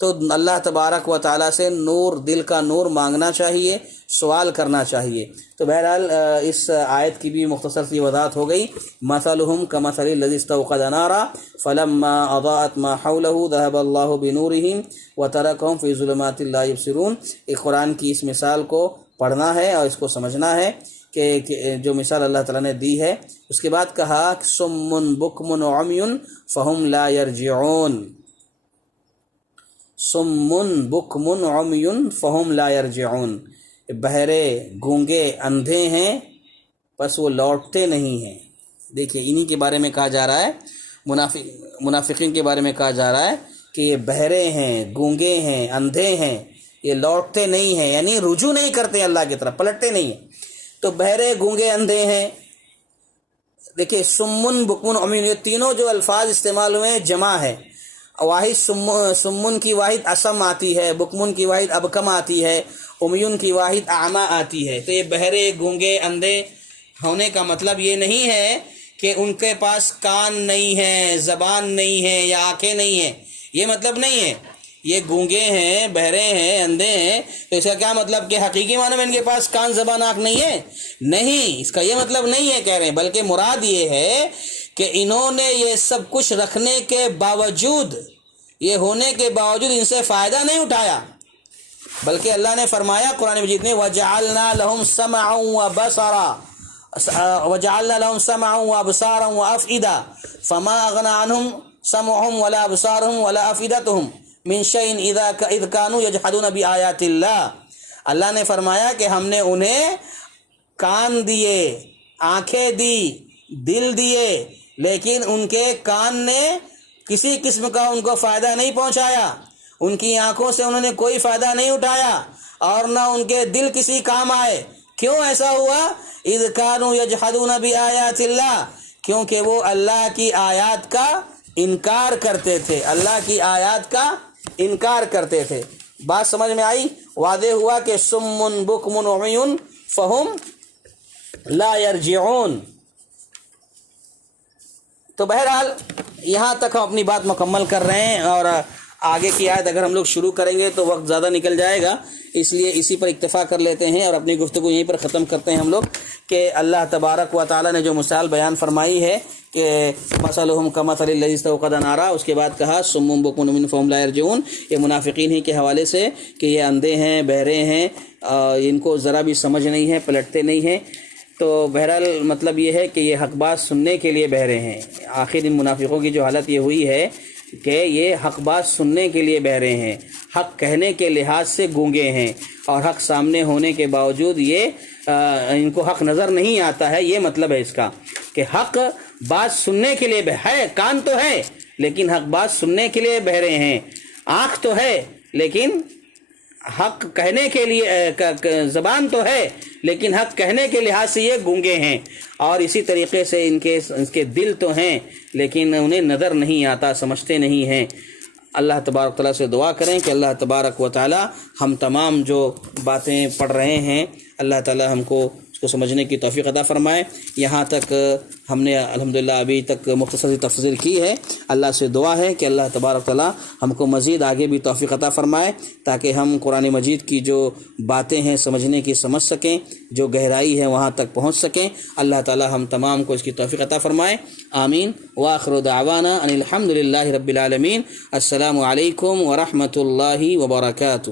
تو اللہ تبارک و تعالیٰ سے نور، دل کا نور مانگنا چاہیے، سوال کرنا چاہیے۔ تو بہرحال اس آیت کی بھی مختصر سی وضاحت ہو گئی، مثلهم كمثل الذي استوقد نارا فلما اضاءت ما حوله ذهب الله بنورهم وتركهم في ظلمات لا يبصرون۔ ایک قرآن کی اس مثال کو پڑھنا ہے اور اس کو سمجھنا ہے کہ جو مثال اللہ تعالیٰ نے دی ہے۔ اس کے بعد کہا صم بکم عمی فهم لا يرجعون، صم بکم عمی فهم لا يرجعون، بہرے، گونگے، اندھے ہیں بس وہ لوٹتے نہیں ہیں۔ دیکھیے انہی کے بارے میں کہا جا رہا ہے، منافقین کے بارے میں کہا جا رہا ہے کہ یہ بہرے ہیں، گونگے ہیں، اندھے ہیں، یہ لوٹتے نہیں ہیں، یعنی رجوع نہیں کرتے اللہ کی طرف، پلٹتے نہیں ہیں۔ تو بہرے، گونگے، اندھے ہیں۔ دیکھیے سمن بکمن عمی، یہ تینوں جو الفاظ استعمال ہوئے ہیں جمع ہے۔ واحد سمن کی واحد اسم آتی ہے، بکمن کی واحد ابکم آتی ہے، امیون کی واحد اعمی آتی ہے۔ تو یہ بہرے، گونگے، اندھے ہونے کا مطلب یہ نہیں ہے کہ ان کے پاس کان نہیں ہے، زبان نہیں ہے یا آنکھیں نہیں ہیں، یہ مطلب نہیں ہے۔ یہ گونگے ہیں، بہرے ہیں، اندھے ہیں، تو اس کا کیا مطلب کہ حقیقی معنی میں ان کے پاس کان، زبان، آنکھ نہیں ہے؟ نہیں، اس کا یہ مطلب نہیں ہے کہہ رہے ہیں، بلکہ مراد یہ ہے کہ انہوں نے یہ سب کچھ رکھنے کے باوجود، یہ ہونے کے باوجود ان سے فائدہ نہیں اٹھایا، بلکہ اللہ نے فرمایا قرآن مجید میں وَجَعَلْنَا لَهُمْ سَمْعًا وَبَصَرًا وَجَعَلْنَا لَهُمْ سَمْعًا وَأَبْصَارًا وَأَفْئِدَةً فَمَا أَغْنَىٰ عَنْهُمْ سَمْعُهُمْ وَلَا أَبْصَارُهُمْ وَلَا أَفْئِدَتُهُمْ مِنْ شَيْءٍ إِذْ كَانُوا يَجْحَدُونَ بِآيَاتِ اللَّهِ۔ اللہ نے فرمایا کہ ہم نے انہیں کان دیے، آنکھیں دی، دل دیے، لیکن ان کے کان نے کسی قسم کا ان کو فائدہ نہیں پہنچایا، ان کی آنکھوں سے انہوں نے کوئی فائدہ نہیں اٹھایا، اور نہ ان کے دل کسی کام آئے۔ کیوں ایسا ہوا؟ اذ کانوا یجحدون بآیات اللہ، کیونکہ وہ اللہ کی آیات کا انکار کرتے تھے، اللہ کی آیات کا انکار کرتے تھے۔ بات سمجھ میں آئی؟ واضح ہوا کہ صم بکم عمی فہم لا یرجعون۔ تو بہرحال یہاں تک ہم اپنی بات مکمل کر رہے ہیں، اور آگے کی آیت اگر ہم لوگ شروع کریں گے تو وقت زیادہ نکل جائے گا، اس لیے اسی پر اکتفا کر لیتے ہیں اور اپنی گفتگو یہیں پر ختم کرتے ہیں ہم لوگ کہ اللہ تبارک و تعالی نے جو مثال بیان فرمائی ہے کہ مثلہم کمثل الذی استوقد نارا، اس کے بعد کہا صم بکم عمی فہم لا یرجعون، یہ منافقین ہی کے حوالے سے کہ یہ اندھے ہیں، بہرے ہیں، ان کو ذرا بھی سمجھ نہیں ہے، پلٹتے نہیں ہیں۔ تو بہرحال مطلب یہ ہے کہ یہ حق بات سننے کے لیے بہرے ہیں۔ آخر ان منافقوں کی جو حالت یہ ہوئی ہے کہ یہ حق بات سننے کے لیے بہرے ہیں، حق کہنے کے لحاظ سے گونگے ہیں، اور حق سامنے ہونے کے باوجود یہ ان کو حق نظر نہیں آتا ہے۔ یہ مطلب ہے اس کا کہ حق بات سننے کے لیے ہے، کان تو ہے لیکن حق بات سننے کے لیے بہرے ہیں، آنکھ تو ہے لیکن حق کہنے کے لیے زبان تو ہے لیکن حق کہنے کے لحاظ سے یہ گونگے ہیں، اور اسی طریقے سے ان کے دل تو ہیں لیکن انہیں نظر نہیں آتا، سمجھتے نہیں ہیں۔ اللہ تبارک تعالیٰ سے دعا کریں کہ اللہ تبارک و تعالیٰ ہم تمام جو باتیں پڑھ رہے ہیں اللہ تعالیٰ ہم کو اس کو سمجھنے کی توفیق عطا فرمائے۔ یہاں تک ہم نے الحمدللہ ابھی تک مختصر تفسیر کی ہے۔ اللہ سے دعا ہے کہ اللہ تبارک تعالیٰ ہم کو مزید آگے بھی توفیق عطا فرمائے تاکہ ہم قرآن مجید کی جو باتیں ہیں سمجھنے کی سمجھ سکیں، جو گہرائی ہے وہاں تک پہنچ سکیں۔ اللہ تعالیٰ ہم تمام کو اس کی توفیق عطا فرمائے، آمین۔ وآخر دعوانا ان الحمدللہ رب العالمین۔ السلام علیکم ورحمۃ اللہ وبرکاتہ۔